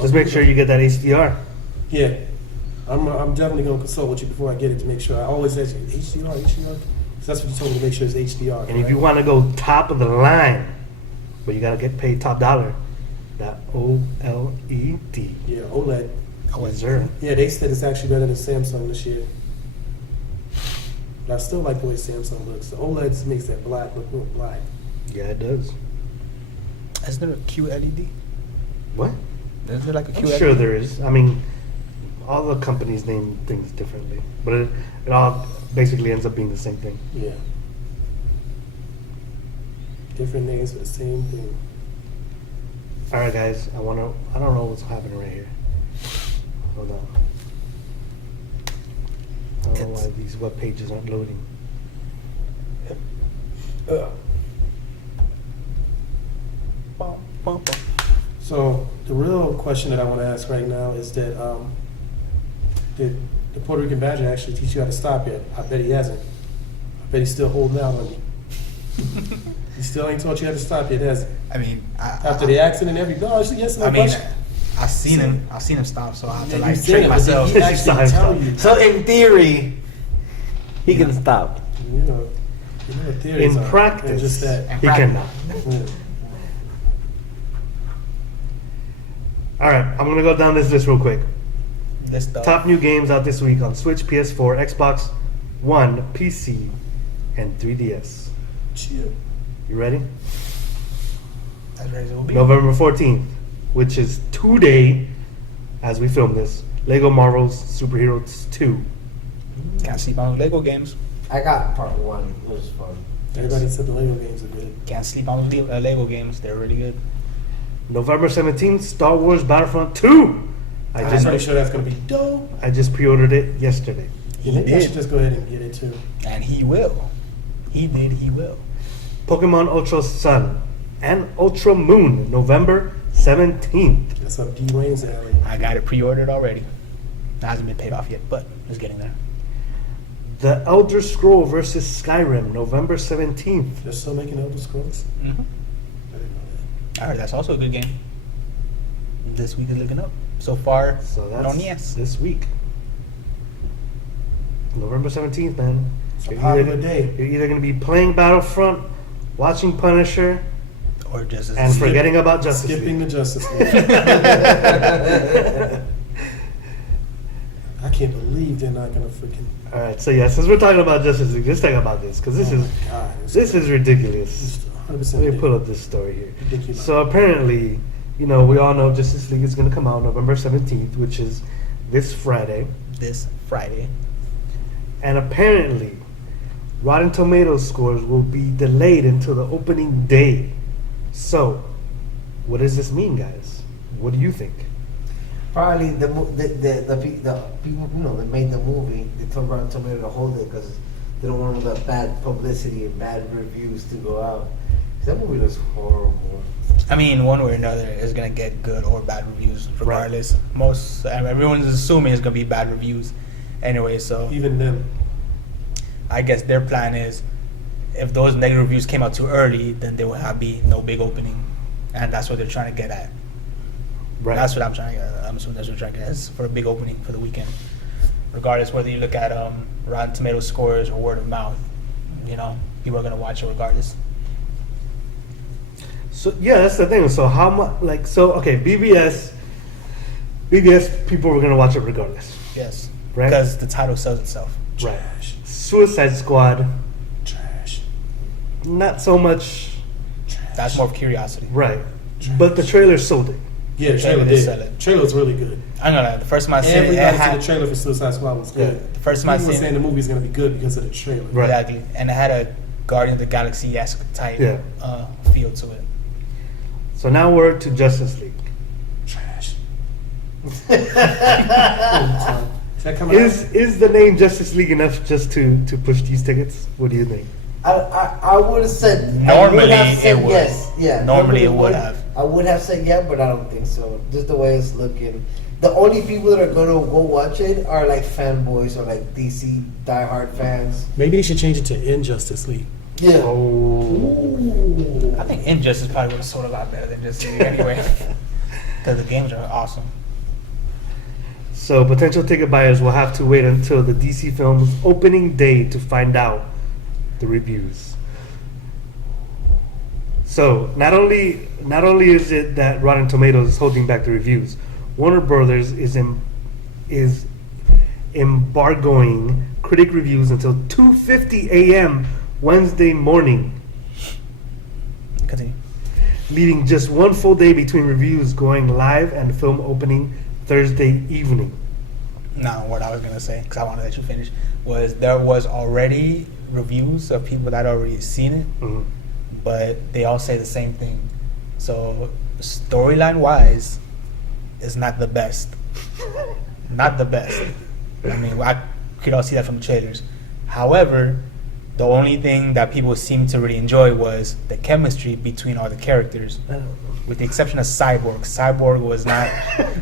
Just make sure you get that HDR. Yeah, I'm definitely gonna consult with you before I get it to make sure. I always ask you HDR. So that's what you told me to make sure it's HDR. And if you want to go top of the line, but you got to get paid top dollar, that OLED. yeah, OLED. Yes, sir. Yeah, they said it's actually better than Samsung this year. But I still like the way Samsung looks. The OLED just makes that black look real black. Yeah, it does. Isn't there a QLED? What? Is there like a I'm QLED? sure there is. I mean, all the companies name things differently, but it all basically ends up being the same thing. Yeah. Different names for the same thing. All right, guys. I don't know what's happening right here. Hold on. I don't know why these web pages aren't loading. Bum, bum, bum. So the real question that I want to ask right now is that did the Puerto Rican Badger actually teach you how to stop yet? I bet he hasn't. I bet he's still holding out on you. He still ain't taught you how to stop yet, has he? I mean, After the accident and everything. No, actually, yes, no I mean, question. I've seen him stop, so I have to Yeah, like you've seen train it, but myself. did he actually tell you? So in theory, he can stop. You know theories In are- practice, they're just that. he cannot. Yeah. All right, I'm gonna go down this list real quick. This stuff. Top new games out this week on Switch, PS4, Xbox One, PC, and 3DS. Chill. You ready? As ready as it will be. November 14th, which is today, as we film this, Lego Marvel's Superheroes 2. Can't sleep on those Lego games. I got part one. It was fun. Everybody said the Lego games are good. Can't sleep on those Lego games. They're really good. November 17th, Star Wars Battlefront 2. I'm I pretty sure that's gonna be dope. just pre-ordered it yesterday. You think I should just go ahead and get it too? And he will. He did. He will. Pokemon Ultra Sun and Ultra Moon, November 17th. That's up D Wayne's alley. I got it pre-ordered already. It hasn't been paid off yet, but it's getting there. The Elder Scroll versus Skyrim, November 17th. They're still making Elder Scrolls? hmm I didn't know I heard that's also a good game. This week is looking up. So far, So that's no yes. this week. November 17th, man. It's a You're popular either, day. you're either going to be playing Battlefront, watching Punisher, Or just and forgetting about Justice Skipping League. the Justice League. I can't believe they're not gonna freaking. All right, so yeah, since we're talking about Justice League, let's talk about this because this Oh is my God, this is ridiculous. 100% Let me pull up this story here. ridiculous. So apparently, you know, we all know Justice League is going to come out November 17th, which is this Friday. this Friday. And apparently, Rotten Tomatoes scores will be delayed until the opening day. So, what does this mean, guys? What do you think? Probably the people that made the movie, they told Rotten Tomato to hold it because they don't want all that bad publicity and bad reviews to go out. 'Cause that movie looks horrible. I mean, one way or another, it's gonna get good or bad reviews, regardless. Everyone's assuming it's gonna be bad reviews, anyway. So Even then, I guess their plan is, if those negative reviews came out too early, then there will be no big opening, and that's what they're trying to get at. Right. That's what I'm trying to get at. I'm assuming that's what they're trying to get at, is for a big opening for the weekend. Regardless whether you look at Rotten Tomato scores or word of mouth, you know, people are gonna watch it regardless. So yeah, that's the thing. So how much? Like, so okay, BBS people were gonna watch it regardless, Yes, Right. because the title sells itself. right? trash, Suicide Squad, trash, not so much, trash. That's more of curiosity. right? But the trailer sold it. Yeah, the Trailer trailer did did. sell it. Trailer's really good. I'm gonna lie, the first time I seen it, Everybody had said the trailer for Suicide Squad was good. Yeah, the first time I People were seen saying it, the movie's gonna be good because of the trailer. Right. exactly, and it had a Guardian of the Galaxy-esque type Yeah. feel to it. So now we're to Justice League. Trash. Is that coming out? Is the name Justice League enough just to push these tickets? What do you think? I would have said Normally, I would have said it would. yes. Yeah. Normally it would have. I would have said yeah, but I don't think so. Just the way it's looking. The only people that are gonna go watch it are like fanboys or like DC diehard fans. Maybe they should change it to Injustice League. Yeah. Oh, I think Injustice probably would have sold a lot better than Justice League anyway, because the games are awesome. so potential ticket buyers will have to wait until the DC film's opening day to find out the reviews. So not only is it that Rotten Tomatoes is holding back the reviews, Warner Brothers is embargoing critic reviews until 2:50 a.m. Wednesday morning, Continue. leaving just one full day between reviews going live and the film opening Thursday evening. Now, what I was gonna say, because I wanted to let you finish, was there was already reviews of people that already seen it, Mhm. but they all say the same thing. So storyline wise, it's not the best. Not the best. I mean, I could all see that from the trailers. However, the only thing that people seemed to really enjoy was the chemistry between all the characters, with the exception of Cyborg. Cyborg was not.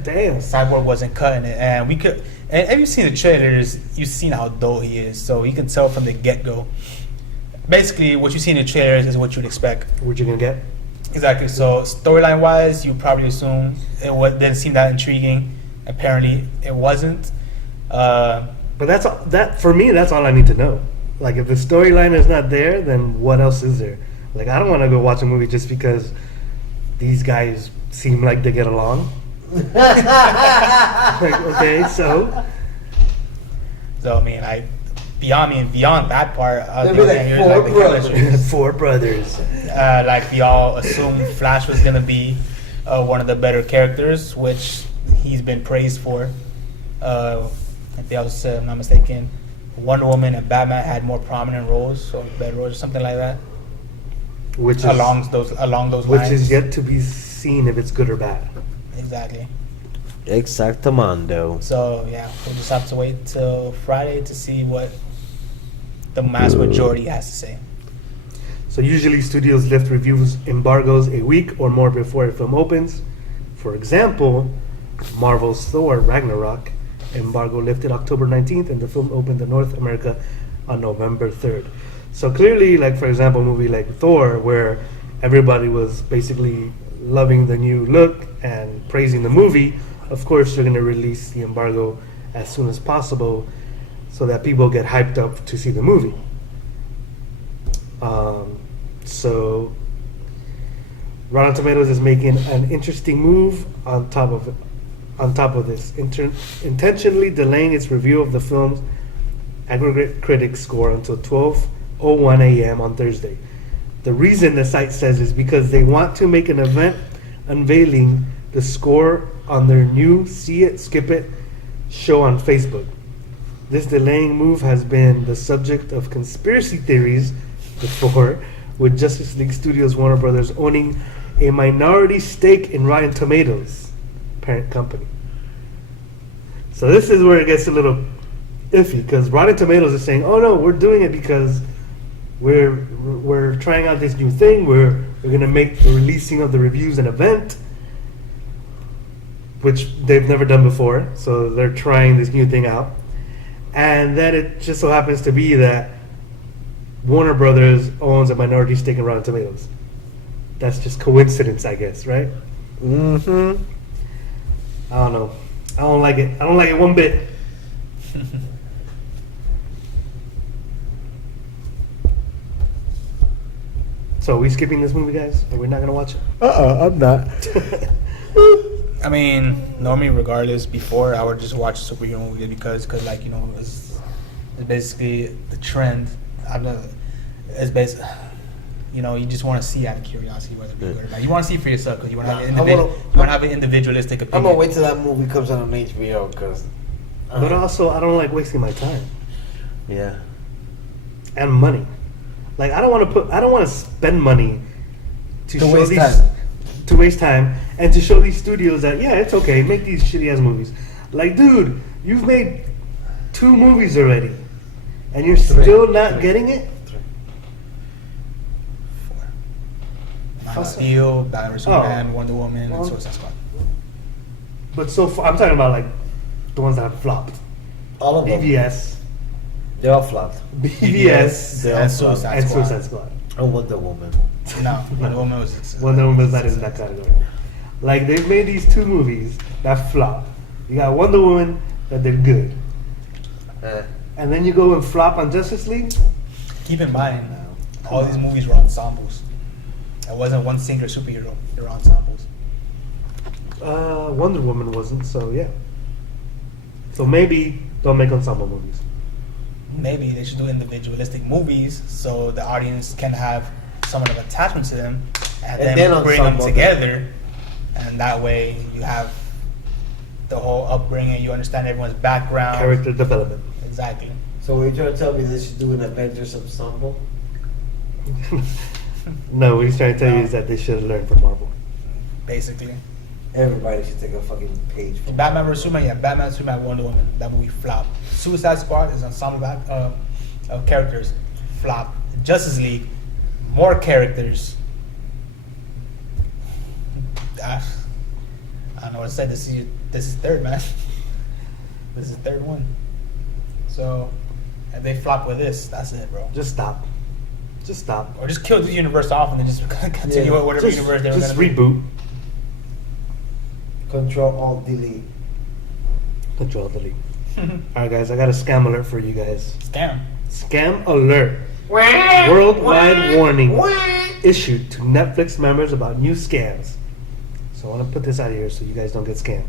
Damn. Cyborg wasn't cutting it, and we could. And if you've seen the trailers, you've seen how dull he is. So you can tell from the get-go. Basically, what you see in the trailers is what you'd expect. What you gonna get? Exactly. So storyline-wise, you probably assume didn't seem that intriguing. Apparently, it wasn't. But that for me, that's all I need to know. Like, if the storyline is not there, then what else is there? Like, I don't want to go watch a movie just because these guys seem like they get along. Like, okay, so So I mean, beyond that part, They'll be like here's, four the brothers. chemistry. Four brothers. Like we all assumed Flash was gonna be one of the better characters, which he's been praised for. If they also said, if I'm not mistaken, Wonder Woman and Batman had more prominent roles or better roles or something like that. Which is Along those lines. which is yet to be seen if it's good or bad. Exactly. Exactamundo. So yeah, we'll just have to wait till Friday to see what the mass majority has to say. So usually studios lift reviews embargoes a week or more before a film opens. For example, Marvel's Thor Ragnarok embargo lifted October 19th, and the film opened in North America on November 3rd. So clearly, like for example, a movie like Thor, where everybody was basically loving the new look and praising the movie, of course you're going to release the embargo as soon as possible so that people get hyped up to see the movie. So Rotten Tomatoes is making an interesting move on top of this, intentionally delaying its review of the film's aggregate critic score until 12:01 a.m. on Thursday. The reason, the site says, is because they want to make an event unveiling the score on their new See It, Skip It show on Facebook. This delaying move has been the subject of conspiracy theories before, with Justice League Studios Warner Brothers owning a minority stake in Rotten Tomatoes, parent company. So this is where it gets a little iffy, because Rotten Tomatoes is saying, "Oh no, we're doing it because we're trying out this new thing. We're going to make the releasing of the reviews an event," which they've never done before. So they're trying this new thing out, and then it just so happens to be that Warner Brothers owns a minority stake in Rotten Tomatoes. That's just coincidence, I guess, right? Mm-hmm. I don't know. I don't like it. I don't like it one bit. So are we skipping this movie, guys? Are we not gonna watch it? I'm not. I mean, normally, regardless, before I would just watch a superhero movie because like, you know, it's basically the trend. I don't know. It's basically, you know, you just want to see out of curiosity whether it's good or not. You want to see for yourself because you want to have an individualistic opinion. I'm gonna wait till that movie comes out on HBO because. But also, I don't like wasting my time Yeah. and money. Like, I don't want to spend money to show waste these time. to waste time and to show these studios that it's okay, make these shitty ass movies. Like, dude, you've made 2 movies already, and you're still not getting it. 4. Man of Steel, Batman vs Superman, Wonder Woman, and Suicide Squad. But so far, I'm talking about like the ones that have flopped. All of them. BVS, They all flopped. BVS, and Suicide and Squad. Suicide Squad. Oh, Wonder Woman. No, Wonder Woman was. Wonder Woman's not in that category. Like, they've made these 2 movies that flop. You got Wonder Woman that did good, and then you go and flop on Justice League. Keep in mind, all these movies were ensembles. It wasn't one singular superhero. They were ensembles. Wonder Woman wasn't, so yeah. So maybe don't make ensemble movies. Maybe they should do individualistic movies so the audience can have somewhat of attachment to them, and then bring them together, and that way you have the whole upbringing. You understand everyone's background, Character development. Exactly. So what you're trying to tell me they should do an Avengers ensemble? No, what he's trying to tell you is that they should learn from Marvel. Basically, Everybody should take a fucking page from Batman vs Superman. Batman vs Superman, Wonder Woman. That movie flopped. Suicide Squad is an ensemble of characters. Flop. Justice League, more characters. I don't know what to say. This is third, man. This is the third one. So, if they flop with this, that's it, bro. Just stop. Just stop. Or just kill the universe off and then just continue with whatever universe they were Just going to reboot. Control Alt Delete. Control delete. Alright, guys, I got a scam alert for you guys. Scam. Scam alert. Worldwide warning issued to Netflix members about new scams. So I want to put this out here so you guys don't get scammed.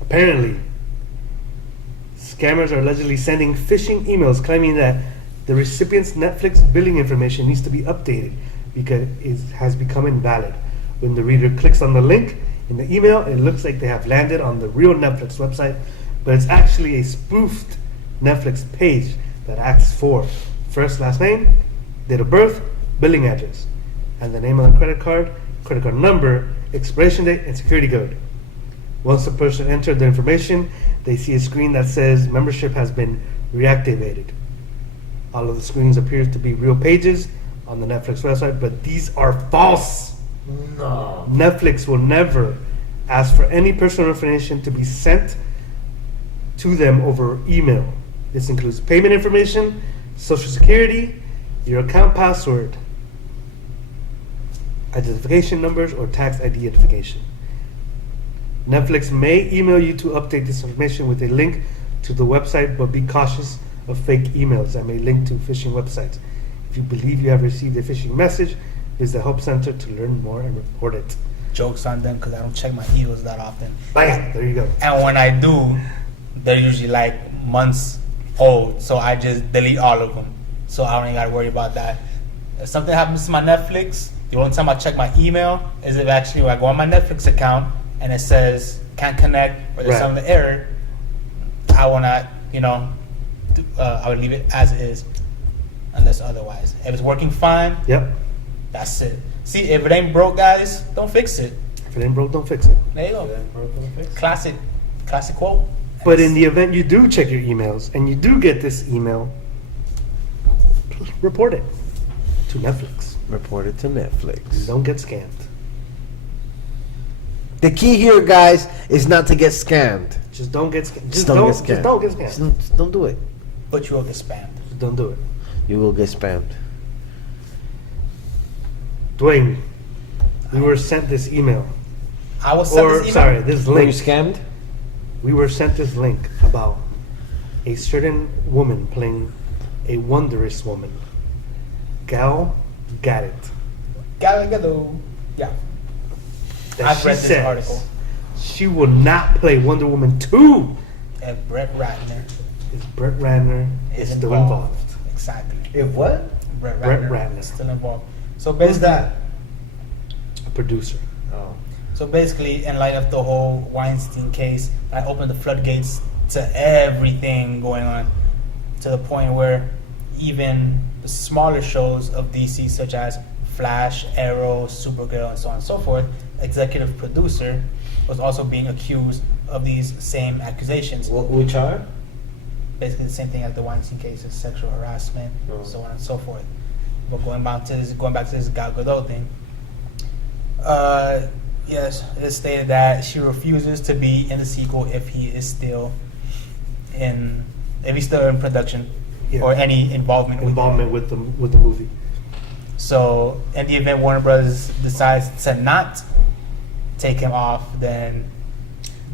Apparently, scammers are allegedly sending phishing emails claiming that the recipient's Netflix billing information needs to be updated because it has become invalid. When the reader clicks on the link in the email, it looks like they have landed on the real Netflix website, but it's actually a spoofed Netflix page that asks for first, last name, date of birth, billing address, and the name of the credit card number, expiration date, and security code. Once the person entered the information, they see a screen that says membership has been reactivated. All of the screens appear to be real pages on the Netflix website, but these are false. No. Netflix will never ask for any personal information to be sent to them over email. This includes payment information, social security, your account password, identification numbers, or tax ID identification. Netflix may email you to update this information with a link to the website, but be cautious of fake emails that may link to phishing websites. If you believe you have received a phishing message, visit the Help Center to learn more and report it. Jokes on them because I don't check my emails that often. Bam! There you go. And when I do, they're usually like months old, so I just delete all of them. So I don't even gotta worry about that. If something happens to my Netflix, the only time I check my email is if actually when I go on my Netflix account and it says can't connect or there's Right. some error, I will not, I would leave it as is unless otherwise. If it's working fine, Yep. that's it. See, if it ain't broke, guys, don't fix it. If it ain't broke, don't fix it. There you go. Classic quote. But in the event you do check your emails and you do get this email, report it to Netflix. Report it to Netflix. Don't get scammed. The key here, guys, is not to get scammed. Just don't get scammed. Just don't get scammed. Just don't get scammed. Just don't do it. But you will get spammed. Just don't do it. You will get spammed. Dwayne, we were sent this email. I was sent Or, this email. sorry, this Were you link. scammed? We were sent this link about a certain woman playing a wondrous woman. Gal Gadot. Galagado. Yeah. That I've she read this says article. she will not play Wonder Woman 2 And Brett Ratner if Brett Ratner is still involved. Exactly. If what? Brett Brett Ratner, Ratner. is still involved. So Who's basically, that? A producer. Oh. So basically, in light of the whole Weinstein case, I opened the floodgates to everything going on, to the point where even the smaller shows of DC, such as Flash, Arrow, Supergirl, and so on and so forth, executive producer was also being accused of these same accusations. Which are? Basically the same thing as the Weinstein cases, sexual harassment, Oh. so on and so forth. But going back to this Gal Gadot thing, yes, it stated that she refuses to be in the sequel if he's still in production Yeah. or any involvement with with the movie. So in the event Warner Brothers decides to not take him off, then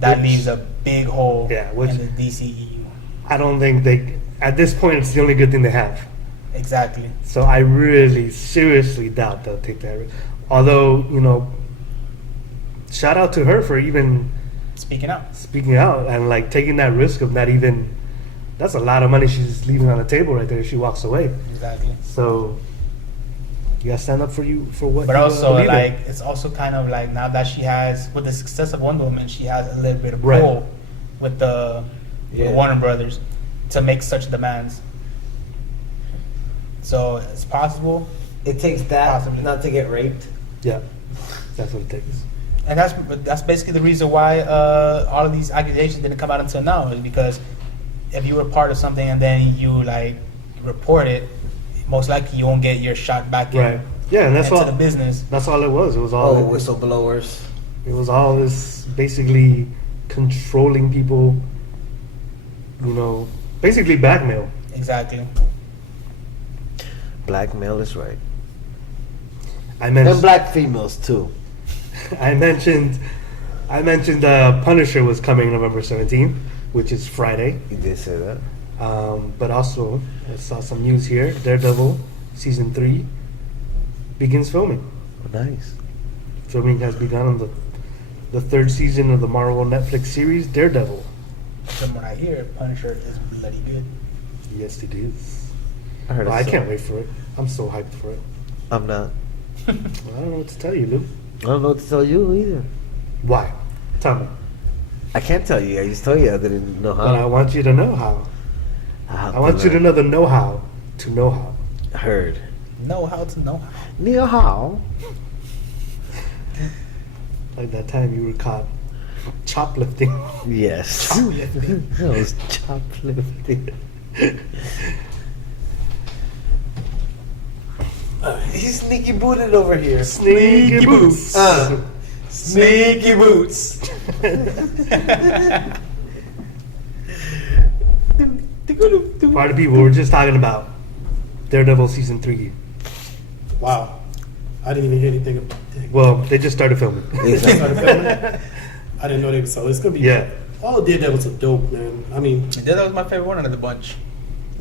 that Which- leaves a big hole Yeah, which- in the DCEU. I don't think they. At this point, it's the only good thing they have. Exactly. So I really seriously doubt they'll take that risk. Although, shout out to her for even Speaking out. speaking out and like taking that risk of not even. That's a lot of money she's leaving on the table right there if she walks away. Exactly. So you gotta stand up for what. But you also, believe in. like, it's also kind of like now that she has, with the success of Wonder Woman, she has a little bit of Right. pull with the Warner Brothers to make such demands. So it's possible, It takes that Possibly. not to get raped. Yeah, that's what it takes. and that's basically the reason why all of these accusations didn't come out until now, is because if you were part of something and then you like report it, most likely you won't get your shot back in Right. Yeah, and that's into all. the business. That's all it was. It was all. Oh, whistleblowers. It was all this basically controlling people. Basically blackmail. Exactly. Blackmail is right. I And mentioned. black females too. I mentioned. Punisher was coming November 17th, which is Friday. You did say that. But also, I saw some news here. Daredevil season 3 begins filming. Nice. Filming has begun on the third season of the Marvel Netflix series Daredevil. From what I hear, Punisher is bloody good. Yes, it is. I heard Well, it I so- can't wait for it. I'm so hyped for it. I'm not. Well, I don't know what to tell you, Lou. I don't know what to tell you either. Why? Tell me. I can't tell you. I just told you I didn't know But I how. want you to know how. I want you to know the know-how to know how. Heard. Know how to know how. Neil how? Like that time you were caught choplifting. Yes. Shoplifting. That was choplifting. He's sneaky booted over here. Sneaky boots. Sneaky boots. Party people, we're just talking about Daredevil season 3. Wow. I didn't even hear anything about that. Well, they just started filming. Started filming it. I didn't know they were so. It's gonna be. Yeah. All the Daredevils are dope, man. I mean, That was my favorite one out of the bunch.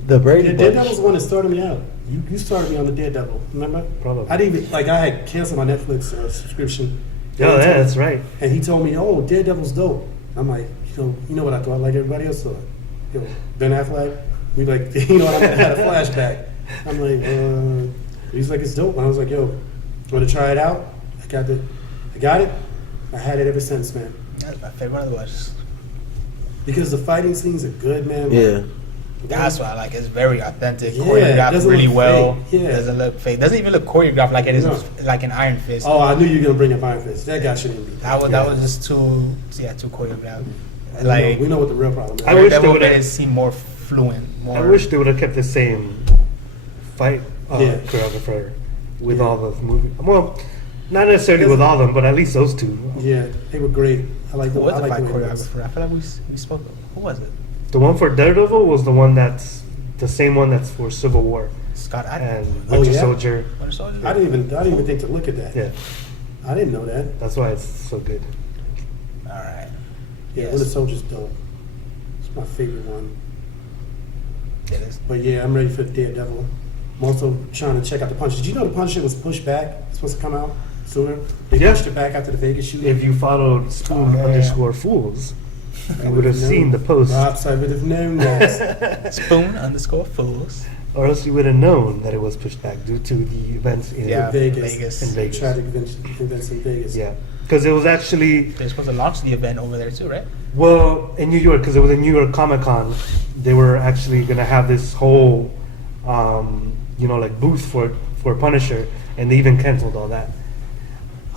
The Brady the Bunch. Daredevil's the one that started me out. You started me on the Daredevil, remember? Probably. I didn't even like. I had canceled my Netflix subscription. Oh, yeah, that's right. And he told me, "Oh, Daredevil's dope." I'm like, you know what I thought? Like everybody else thought. Ben Affleck. We like, you know, I had a flashback. I'm like, he's like, it's dope. And I was like, yo, want to try it out? I got it. I had it ever since, man. That's my favorite one of the bunch. Because the fighting scenes are good, man. Yeah. That's why I like it. It's very authentic, Yeah, it choreographed doesn't really look well. fake. Yeah. Doesn't look fake. Doesn't even look choreographed like it is No. like an Iron Fist. Oh, I knew you were gonna bring up Iron Fist. That guy shouldn't be. That was just too choreographed. Like we know what the real problem is. I wish they Daredevil would've- made it seem more fluent. More. I wish they would have kept the same fight Yeah. choreographer with all the movies. Well, not necessarily with all of them, but at least those two. Yeah, they were great. I like Who them. was I the like fight the way it looks. choreographer? I feel like we spoke. Who was it? The one for Daredevil was the one that's the same one that's for Civil War Scott and Adams. Oh, Winter yeah? Soldier. Winter Soldier? I didn't even think to look at that. Yeah, I didn't know that. that's why it's so good. All right. Yeah, Yes. Winter Soldier's dope. It's my favorite one. It is. But yeah, I'm ready for Daredevil. I'm also trying to check out the Punisher. Did you know the Punisher was pushed back? It's supposed to come out sooner. They Yeah. pushed it back after the Vegas shooting. If you followed Spoon Oh, yeah. _ Fools, you would have seen the post, Perhaps I would have known that. Spoon _ Fools. or else you would have known that it was pushed back due to the events in Yeah, Vegas. In Vegas. Tragic events in Vegas. Yeah, because it was actually They're supposed to launch the event over there too, right? well in New York because it was in New York Comic Con. They were actually gonna have this whole, like booth for Punisher, and they even canceled all that.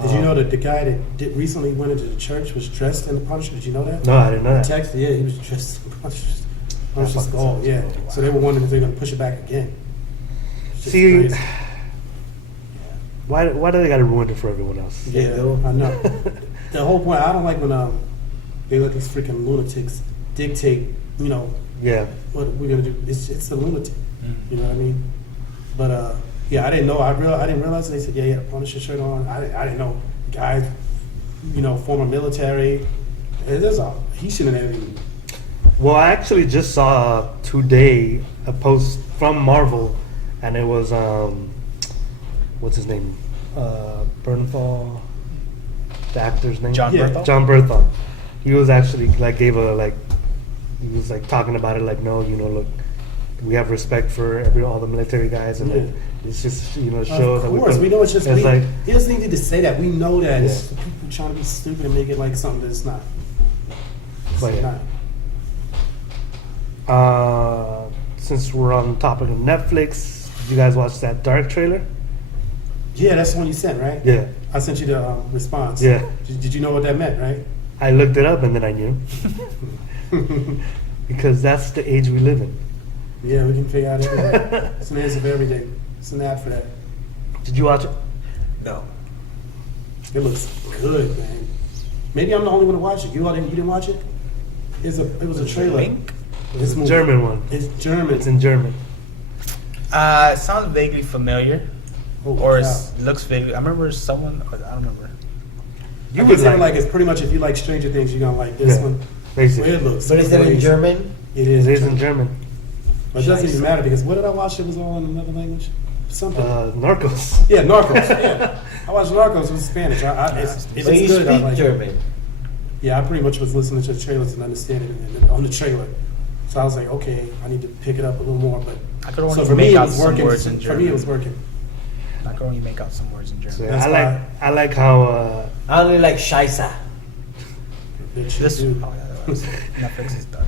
Did you know that the guy that recently went into the church was dressed in the Punisher? Did you know that? No, I didn't know that. Text, yeah, he was dressed in Punisher's fucking skull. sucks. Yeah, so they were wondering if they're going to push it back again. It's just See, crazy. why do they gotta ruin it for everyone else? Yeah, I know. The whole point, I don't like when they let these freaking lunatics dictate, Yeah, what we're gonna do. It's the lunatic, you know what I mean? But yeah, I didn't know. I didn't realize they said yeah, Punisher shirt on. I didn't know. Guy, former military. He shouldn't have even. well, I actually just saw today a post from Marvel, and it was what's his name, Bernthal, the actor's name, John Yeah. Bernthal? John Bernthal. He was actually he was talking about it no, look, we have respect for all the military guys, and Yeah. it's just show Of that course, we know it's just. it's like He doesn't need to say that. We know that. Yeah. It's people trying to be stupid and make it like something that it's not. It's But yeah. not. Since we're on the topic of Netflix, did you guys watch that Dark trailer? Yeah, that's the one you sent, right? Yeah, I sent you the response. Yeah. Did you know what that meant, right? I looked it up and then I knew because that's the age we live in. Yeah, we can figure out everything. It's an answer for everything. It's an app for that. Did you watch it? No. It looks good, man. Maybe I'm the only one to watch it. You didn't watch it? It was a trailer. Link? It's a movie. German one. It's German. It's in German. It sounds vaguely familiar, Holy or cow. it looks vaguely. I remember someone. I don't remember. You would say like it's pretty much if you like Stranger Things, you're gonna like this Yeah, one. basically. It looks. But is it in crazy. German? It It is. is in German. But it doesn't even matter because what did I watch? It was all in another language. Something. Narcos. Yeah, Narcos. Yeah, I watched Narcos in Spanish. If So you it's good, I speak like it. German? Yeah, I pretty much was listening to the trailers and understanding it on the trailer. So I was like, okay, I need to pick it up a little more. But I could only so for make me, it out was some working. words in For German. me, it was working. I could only make out some words in German. So That's I like how I only like Scheisse. That shit, This dude. Netflix is done.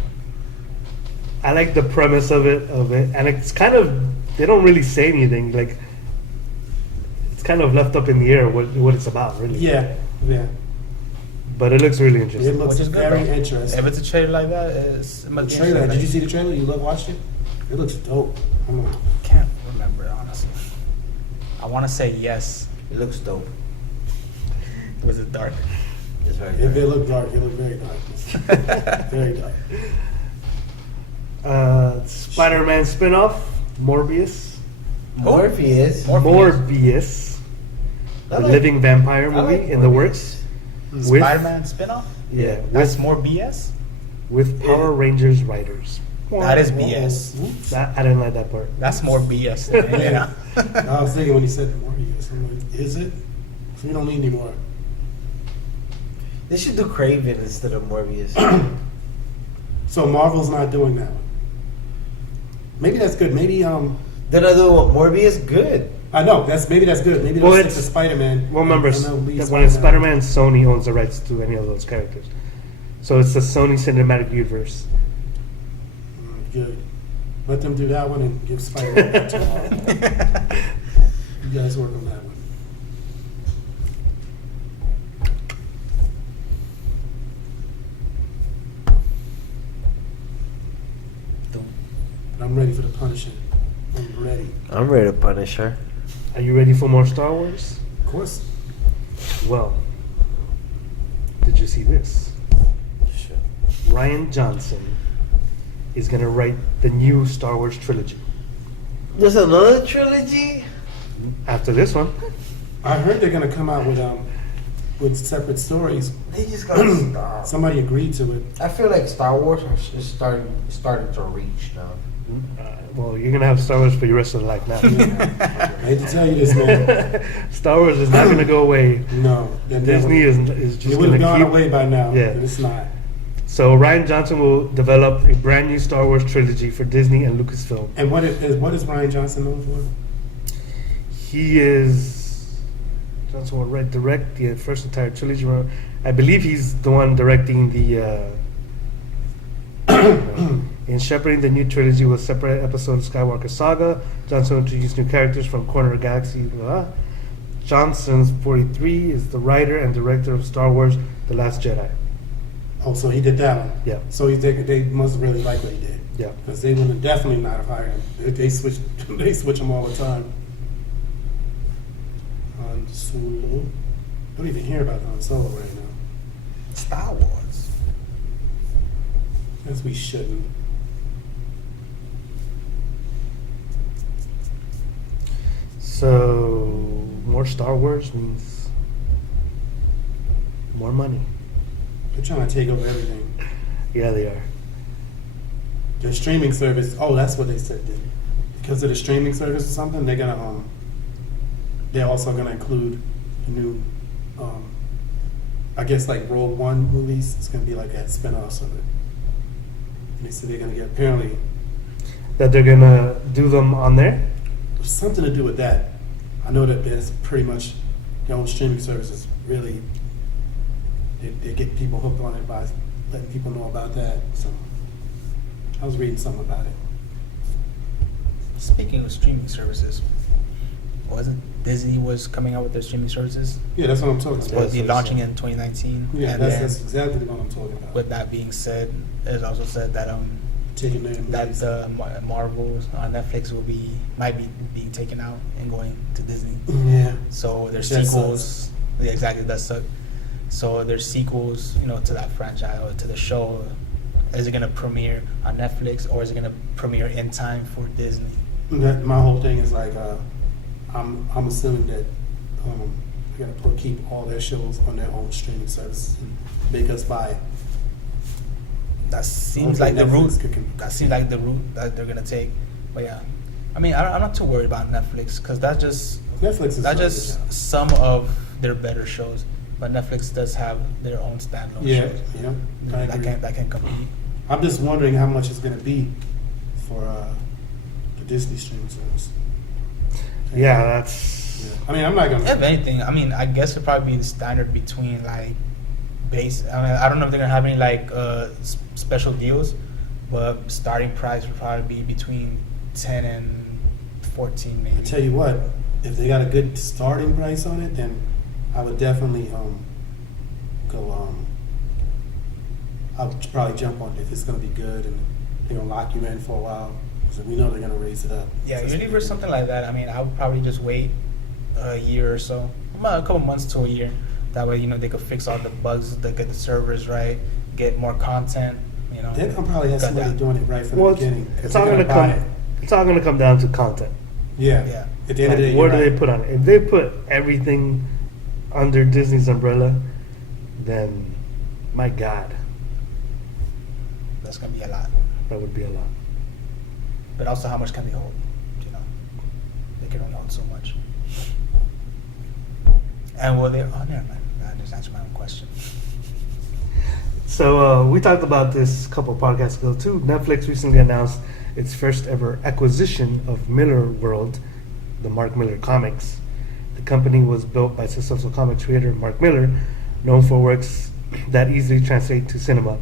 I like the premise of it, and it's kind of they don't really say anything. Like it's kind of left up in the air what it's about, really. Yeah, yeah. But it looks really It interesting. looks Which is good, very bro. interesting. If it's a trailer like that, it The must be trailer. interesting. Did you see the trailer? You watched it? It looks dope. I'm like, Can't remember honestly. I want to say yes. It looks dope. Was it dark? It's very If it dark. looked dark, it looked very dark. Very dark. Spider-Man spin-off, Morbius. Morpheus. Morbius. I The like- living vampire I movie like in the Morbius. works. With, Spider-Man spin-off? yeah, That's with, more BS? with Power Rangers writers. That is BS. Oops. I didn't like that part. That's more BS than anything else. I was thinking when you said Morbius, I'm like, is it? We don't need any more. They should do Craven instead of Morbius. So Marvel's not doing that one. Maybe that's good. Maybe They're not doing what Morbius? Good. I know maybe that's good. Maybe they'll Well, stick to Spider-Man. Well, remember, and they'll leave that when it's Spider-Man, Sony owns the rights to any of those characters. So it's the Sony Cinematic Universe. Good. Let them do that one and give Spider-Man to Marvel. You guys work on that one. I'm ready for the Punisher. I'm ready. I'm ready to punish her. Are you ready for more Star Wars? Of course. Well, did you see this? Sure. Ryan Johnson is going to write the new Star Wars trilogy. There's another trilogy? After this one, I heard they're gonna come out with separate stories. They just gotta stop. Somebody agreed to it. I feel like Star Wars is starting to reach now. well, you're going to have Star Wars for your rest of your life now. I hate to tell you this, man. Star Wars is not going to go away. No, they're Disney never- is just It would going have to gone keep. away by now, Yeah. but it's not. So Ryan Johnson will develop a brand new Star Wars trilogy for Disney and Lucasfilm. And what is Ryan Johnson known for? He is Johnson will direct the first entire trilogy. I believe he's the one directing the. In shepherding the new trilogy with separate episodes of Skywalker Saga, Johnson will introduce new characters from Corner of the Galaxy. Johnson's 43 is the writer and director of Star Wars: The Last Jedi. Oh, so he did that one. Yeah. So they must really like what he did. Yeah. Because they would have definitely not have hired him. They switch they switch him all the time. Han Solo. Don't even hear about Han Solo right now. Star Wars. As we shouldn't. So more Star Wars means more money. They're trying to take over everything. Yeah, they are. Their streaming service. Oh, that's what they said. Because of the streaming service or something, they're gonna they're also gonna include the new I guess like Rogue One movies. It's gonna be like that spin-offs of it. And they said they're gonna get apparently That they're gonna do them on there. there's something to do with that. I know that there's pretty much their own streaming services really they get people hooked on it by letting people know about that. So I was reading something about it. Speaking of streaming services, wasn't Disney was coming out with their streaming services? Yeah, that's what I'm talking It's about. supposed to be launching in 2019. Yeah, and that's then exactly what I'm talking about. with that being said, it also said that Taking their that movies. the Marvels on Netflix might be being taken out and going to Disney. Yeah. So there's That sequels. Yeah, exactly. That sucks. So there's sequels, to that franchise or to the show. Is it gonna premiere on Netflix or is it gonna premiere in time for Disney? That, my whole thing is like, I'm assuming that they're gonna keep all their shows on their own streaming services and make us buy. That seems Hopefully like the route. Netflix could That seems like the route that they're gonna take. But yeah, I mean, I'm not too worried about Netflix because that's just Netflix is some of their better shows. But Netflix does have their own standalone yeah, shows yeah. I that agree. can compete. I'm just wondering how much it's gonna be for the Disney streaming service. Yeah, that's. Yeah. I mean, I'm not gonna. If anything, I mean, I guess it'd probably be the standard between like base. I mean, I don't know if they're gonna have any like special deals, but starting price would probably be between 10 and 14 maybe. I tell you what, if they got a good starting price on it, then I would definitely go. I would probably jump on it if it's going to be good and they're going to lock you in for a while. So we know they're going to raise it up. Yeah, usually for something like that, I mean, I would probably just wait a year or so, a couple months to a year. That way, they could fix all the bugs, they get the servers right, get more content. They're gonna probably have cut somebody that. doing it right from Well, the beginning. 'cause it's they're all gonna buy come. it. It's all gonna come down to content. Yeah. Yeah. At the end of the day, What you're do they right. put on it? If they put everything under Disney's umbrella, then my God, That's gonna be a lot. that would be a lot. But also, how much can they hold? They can only hold so much. And will they? Oh, never mind. I just answered my own question. So we talked about this a couple of podcasts ago too. Netflix recently announced its first ever acquisition of Miller World, the Mark Miller comics. The company was built by successful comic creator Mark Miller, known for works that easily translate to cinema,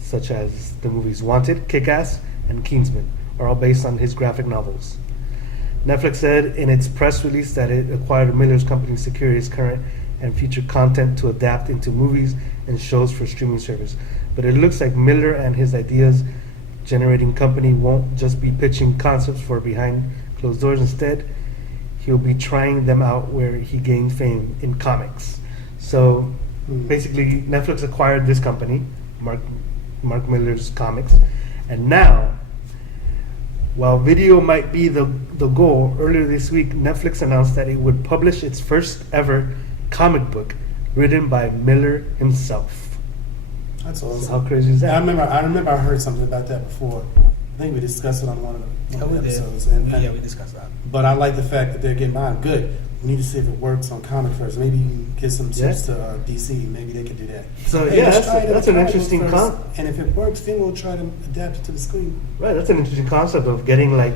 such as the movies Wanted, Kick-Ass, and Kingsman, are all based on his graphic novels. Netflix said in its press release that it acquired Miller's company to secure its current and future content to adapt into movies and shows for streaming service. But it looks like Miller and his ideas generating company won't just be pitching concepts for behind closed doors. Instead, he'll be trying them out where he gained fame in comics. So basically, Netflix acquired this company, Mark Miller's comics, and now, while video might be the goal, earlier this week, Netflix announced that it would publish its first ever comic book written by Miller himself. That's So awesome. how crazy is that? I remember I heard something about that before. I think we discussed it on one of Oh, we the did. episodes. And, Yeah, we discussed that. but I like the fact that they're getting behind. Good. We need to see if it works on comic first. Maybe you can get some tips to DC. Maybe they could do that. So Hey, yeah, let's that's, try it that's an on comic interesting first, concept. And if it works, then we'll try to adapt it to the screen. Right, that's an interesting concept of getting like,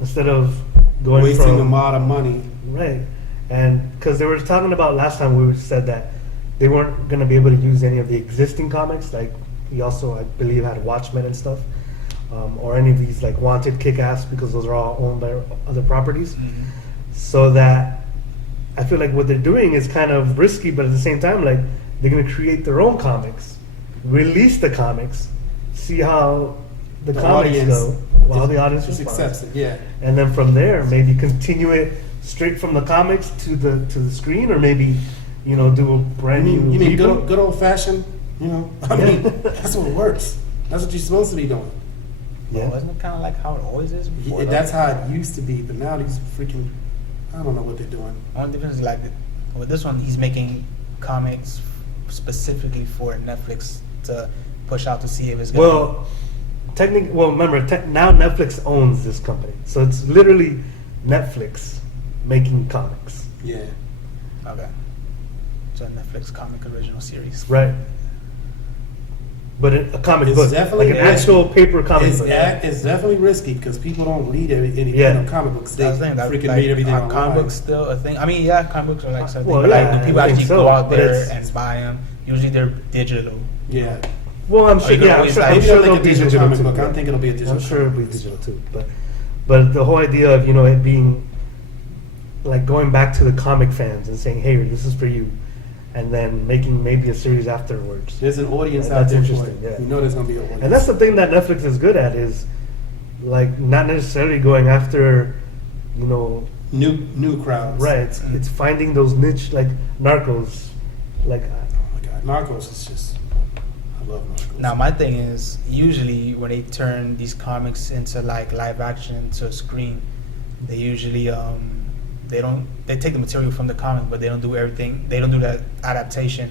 instead of going Wasting a from lot of money. right, and because they were talking about last time we said that they weren't going to be able to use any of the existing comics. Like he also, I believe, had Watchmen and stuff, or any of these like Wanted, Kick-Ass, because those are all owned by other properties. So that I feel like what they're doing is kind of risky, but at the same time, like they're going to create their own comics, release the comics, see how the comics audience go, while the audience just responds. accepts it. Yeah. And then from there, maybe continue it straight from the comics to the screen, or maybe do a brand You new. mean reboot. good old fashioned? I mean, that's what works. That's what you're supposed to be doing. Yeah. Wasn't it kind of like how it always is before? Yeah, that's how it used to be, but now these freaking, I don't know what they're doing. Only difference is like with this one, he's making comics specifically for Netflix to push out to see if it's gonna. Well, remember, now Netflix owns this company, so it's literally Netflix making comics, Yeah. Okay. So Netflix comic original series. right? But a comic It's book, definitely like an risky. actual paper comic It's, book. it's definitely risky because people don't read any Yeah. comic books. They That's the thing. That, freaking like, read everything are online. comic books still a thing? I mean, yeah, comic books are like something. Well, but yeah, like, do people I think actually so, go out but there it's- and buy them? Usually they're digital. Yeah. Well, I'm Are sure. you gonna Yeah, I'm always sure, like- I'm Maybe sure they'll they'll make a be digital digital comic too. book. I think it'll be a digital I'm sure it'll be comic book. digital too. But the whole idea of it being like going back to the comic fans and saying, "Hey, this is for you," and then making maybe a series afterwards. There's an audience Yeah, out that's there for interesting, it. yeah. You know there's going to be an audience. And that's the thing that Netflix is good at, is like not necessarily going after, new crowds. right? It's finding those niche, like Narcos, like Oh my God. Narcos is just, I love Narcos. Now my thing is usually when they turn these comics into like live action to a screen, they usually they take the material from the comic, but they don't do everything. They don't do that adaptation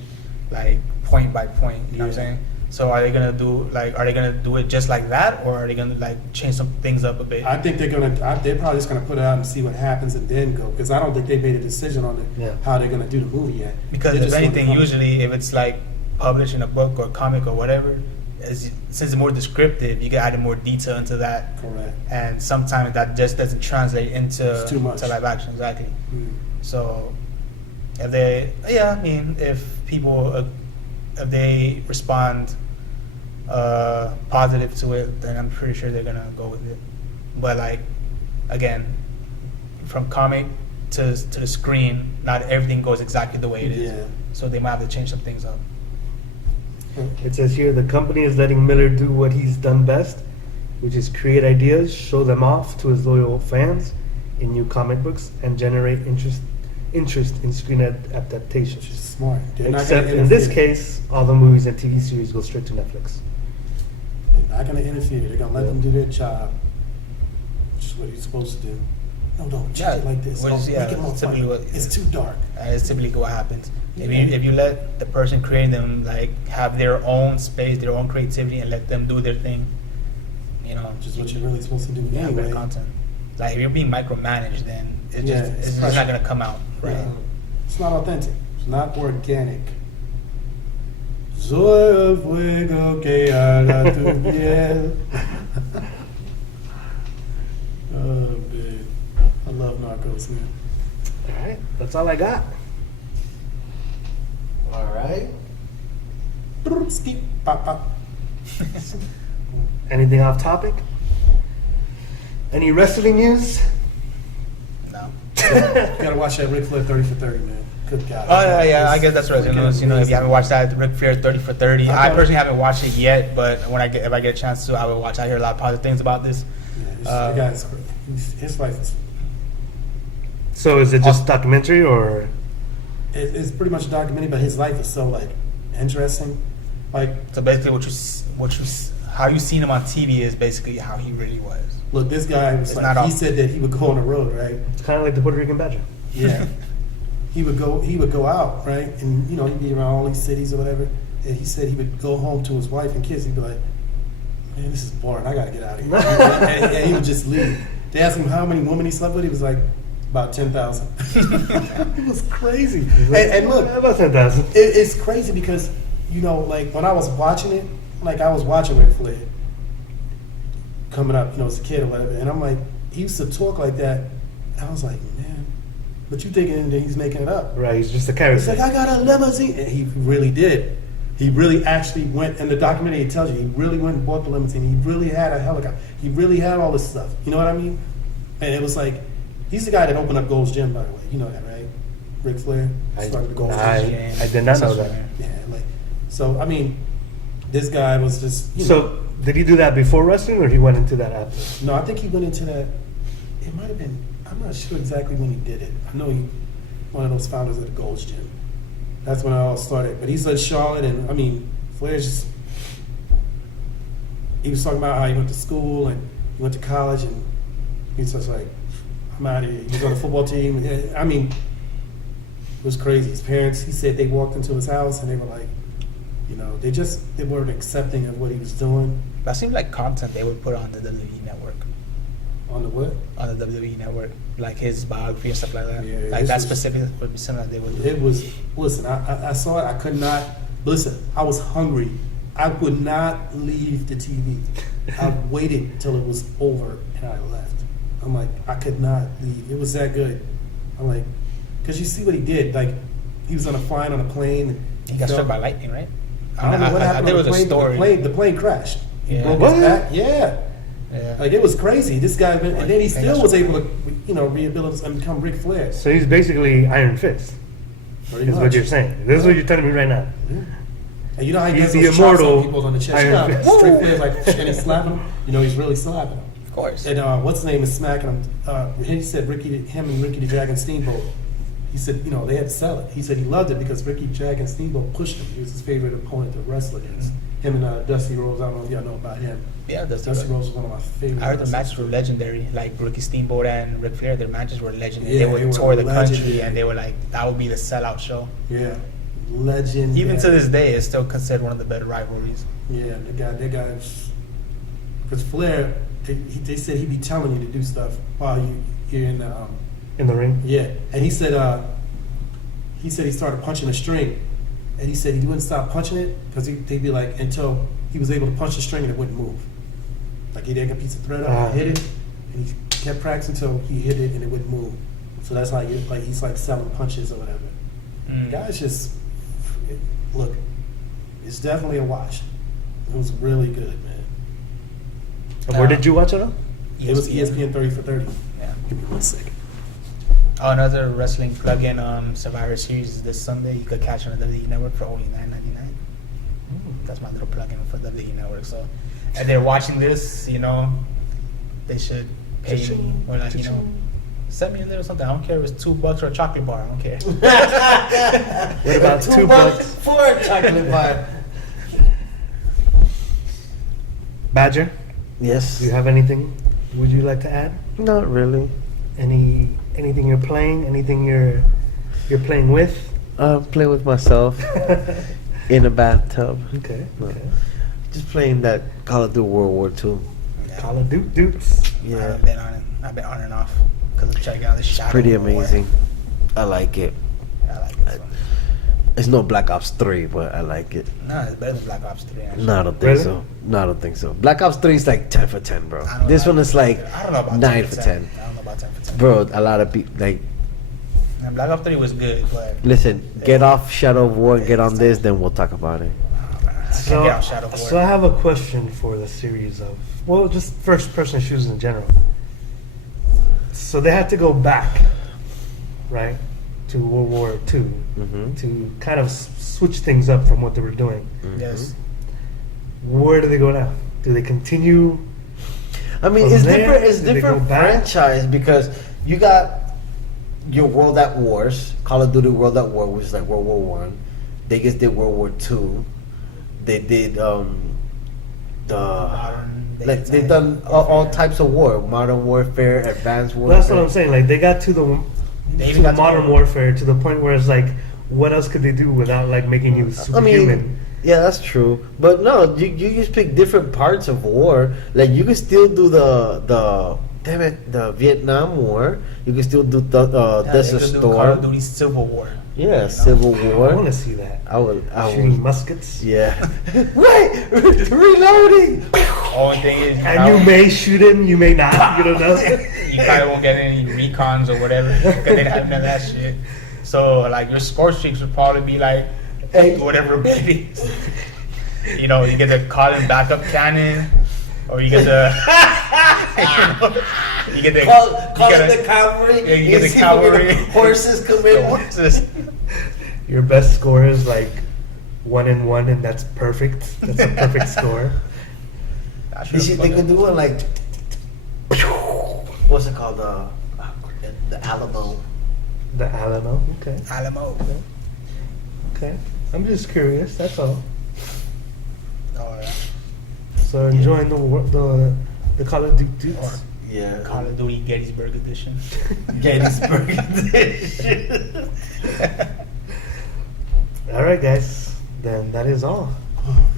like point by point. You know what I'm Yeah. saying? So are they gonna do it just like that, or are they gonna like change some things up a bit? I think they're probably just gonna put it out and see what happens and then go, because I don't think they made a decision on Yeah. how they're gonna do the movie yet. Because They're if just doing anything, the comic. usually if it's like published in a book or comic or whatever, since it's more descriptive, you can add more detail into that, Correct. and sometimes that just doesn't translate into It's too much. to live action. Exactly. Mm. So if people if they respond positive to it, then I'm pretty sure they're gonna go with it. But like again, from comic to the screen, not everything goes exactly the way it is. Yeah. So they might have to change some things up. it says here, the company is letting Miller do what he's done best, which is create ideas, show them off to his loyal fans in new comic books, and generate interest in screen adaptations. Which is smart. They're not Except gonna in this interfere. case, all the movies and TV series go straight to Netflix. They're not going to interfere. They're going to let them do their job, which is what you're supposed to do. No, don't check it like this. Which is- Make it more typically funny. what- It's too dark. It's typically what happens. Yeah. If you let the person creating them like have their own space, their own creativity, and let them do their thing, you know, Which is what you're really supposed to do you have anyway. great content. Like if you're being micromanaged, then it's Yeah, just it's it's just pressure. not gonna come out right. Yeah. It's not authentic. It's not organic. Soy el fuego que haga tu piel. Oh, man. I love Narcos, man. All right, that's all I got. All right. Ski, pop, pop. Anything off topic? Any wrestling news? No. You gotta watch that Ric Flair 30 for 30, man. Good God. Oh yeah. I guess that's what Freaking you know. If you amazing. haven't watched that, Ric Flair 30 for 30. I I thought- personally haven't watched it yet, but if I get a chance to, I will watch. I hear a lot of positive things about this. Yeah, that guy's great. His life is. So is it just documentary or? It's pretty much a documentary, but his life is so like interesting. Like, So basically, how you seen him on TV is basically how he really was. look, this guy was It's like, not all- he said that he would go on the road, right? It's kind of like the Puerto Rican Badger. Yeah. He would go out, right? And you know, he'd be around all these cities or whatever. And he said he would go home to his wife and kids. He'd be like, "Man, this is boring. I gotta get out of here." and he would just leave. They asked him how many women he slept with. He was like, about 10,000. It was crazy. And look, About 10,000. it's crazy because, you know, like when I was watching it, like I was watching Ric Flair coming up, you know, as a kid or whatever, and I'm like, he used to talk like that, and I was like, man, but you thinking that he's making it up. Right, he's just a He's character. like, I got a limousine. And he really did. He really actually went, and the documentary tells you, he really went and bought the limousine. He really had a helicopter. He really had all this stuff. You know what I mean? And it was like, he's the guy that opened up Gold's Gym, by the way. You know that, right? Ric Flair started the Gold's Gym. I did not know that. Yeah, like, so, I mean, this guy was just, you know. So did he do that before wrestling or he went into that after? No, I think he went into that, it might have been, I'm not sure exactly when he did it. I know he, one of those founders of the Gold's Gym. That's when it all started. But he's in Charlotte, and I mean, Flair's just, he was talking about how he went to school and he went to college, and he was just like, I'm out of here. He was on the football team. And, I mean, it was crazy. His parents, he said they walked into his house and they were like, you know, they weren't accepting of what he was doing. That seemed like content they would put on the WWE network. On the what? On the WWE network, like his biography and stuff like that. Yeah, like this that was- specific would be something that they would do. It was, listen, I saw it, I could not, listen, I was hungry. I would not leave the TV. I waited till it was over and I left. I'm like, I could not leave. It was that good. I'm like, because you see what he did. Like, he was flying on a plane. And He got struck by lightning, right? I don't know what happened. There on was the a plane. story. The plane crashed. He Yeah. broke What? his back. Yeah. Yeah. Like, it was crazy. This guy, and then he They got still was struck able to, you know, rehabilitate and become Ric Flair. So he's basically Iron Fist, Pretty is what much. you're saying. This is what you're telling me right now. Yeah. And you know how he He's does the those chops immortal on people on the chest? You Iron know, Fist. Ric Flair's like, and he's slapping him. You know, he's really slapping him. Of course. And what's his name is smacking him. He said him and Ricky the Dragon Steamboat. He said, you know, they had to sell it. He said he loved it because Ricky Dragon Steamboat pushed him. He was his favorite opponent to wrestle against. Him and Dusty Rhodes. I don't know if y'all know about him. Yeah, Dusty Rhodes was one of my favorite. I heard the wrestlers. matches were legendary. Like Ricky Steamboat and Ric Flair, their matches were legendary. Yeah, they they would were tour the country, legendary. and they were like, that would be the sellout show. Yeah, legend. Even to this day, it's still considered one of the better rivalries. Yeah, that guy. Because Flair, they said he'd be telling you to do stuff while you're in the. In the ring? Yeah, and he said he started punching a string, and he said he wouldn't stop punching it because they'd be like until he was able to punch the string and it wouldn't move. Like he'd take a piece of thread up, hit it, and he kept practicing until he hit it and it wouldn't move. So that's how he's like selling punches or whatever. Guys, just look, it's definitely a watch. It was really good, man. And where did you watch it on? It was ESPN 30 for 30. Yeah. Give me 1 second. Oh, another wrestling plug-in Survivor Series is this Sunday. You could catch on the WWE Network for only $9.99. That's my little plug-in for the WWE Network. So, if they're watching this, you know, they should pay me or like, you know, Send me a little something. I don't care if it's $2 or a chocolate bar. I don't care. What about $2? for a chocolate bar? Badger, Yes. do you have anything would you like to add? Not really. Anything you're playing? Anything you're playing with? Play with myself in a bathtub. Okay. No. Okay. Just playing that Call of Duty World War II. Call of Dukes. Yeah. I've been on it. I've been on and off because I'm checking out this shot. Pretty amazing. I like it. I like this one. It's no Black Ops 3, but I like it. No, it's better than Black Ops 3. Actually. No, I don't think Really? so. No, I don't think so. Black Ops 3 is like 10 for 10, bro. I don't know This about one is like I don't know about 9 for 10. I don't know about 10 for 10. Bro, a lot of people, like, And Black Ops 3 was good, but listen, get off Shadow of War and get on this, then we'll talk about it. I So, can't get out Shadow of so I War. have a question for the series of, well, just first-person shooters in general. So they had to go back, right, to World War II Mm-hmm. to kind of switch things up from what they were doing. Yes. Where do they go now? Do they continue? I mean, From it's there, different. It's did they different go back? franchise because you got your World at Wars, Call of Duty World at War, which is like World War One. They just did World War Two. They did like they've done all types of war, modern warfare, advanced warfare. Well, that's what I'm saying. Like they got to the They even got to modern the- warfare to the point where it's like, what else could they do without like making you I superhuman? mean, yeah, that's true. But no, you just pick different parts of war. Like you can still do the Vietnam War. You can still do the Desert Call of Storm. Duty Civil War. Yeah, Civil I War. want to see that. I would. Shooting muskets. Yeah. Wait, reloading. Only thing is, And you may shoot him, you may not. You don't know. you probably won't get any recons or whatever because they don't have none of that shit. So like your score streaks would probably be like whatever ability. You know, you get the call in backup cannon, or you get the you get the Call you it get the cavalry. Yeah, you get the see cavalry. the horses come the in. horses. Your best score is like 1-1, and that's perfect. That's a perfect score. I They should've they could fucking- do it like what's it called? The Alamo. The Alamo. Okay. Alamo. Okay. I'm just curious. That's all. Or So enjoying the Call of Duty. or Yeah. Call of Duty Gettysburg Edition. Gettysburg Edition. All right, guys. Then that is all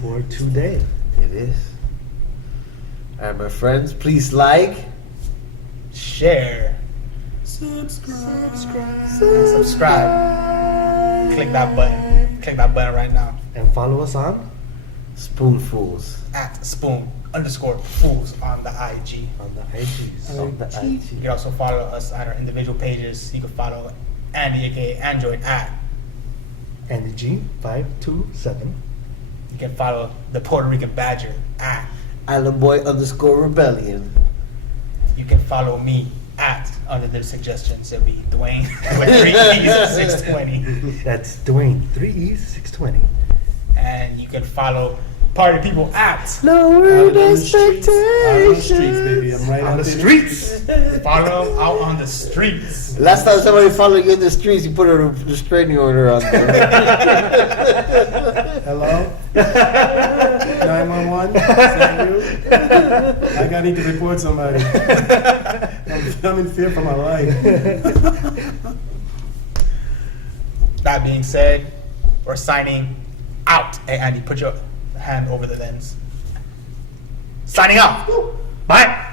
for today. It is. All right, my friends, please like. Share. Subscribe. And subscribe. Click that button. Click that button right now. And follow us on Spoonfuls At spoon_fools on the IG. the IGs. on the You IG. can also follow us on our individual pages. You can follow Andy, aka Android, at. And the G527. You can follow the Puerto Rican Badger at. Island Boy _Rebellion. You can follow me at under the suggestions. It'll be Dwayne with 3 E's 620. That's Dwayne. 3E620. And you can follow Party People at. Lowered Out on the streets, baby. expectations. I'm right On out the there. streets. Follow them out on the streets. Last time somebody followed you in the streets, you put a restraining order on them. Hello? 911? Is that you? I need to report somebody. I'm in fear for my life. That being said, we're signing out. Hey, Andy, put your hand over the lens. Signing out. Bye.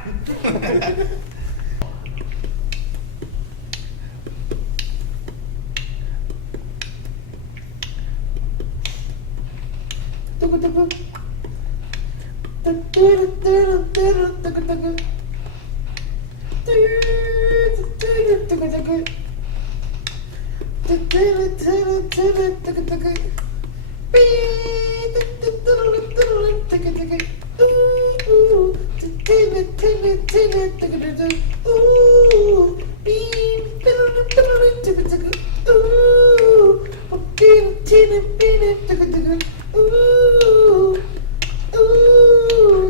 Ooh,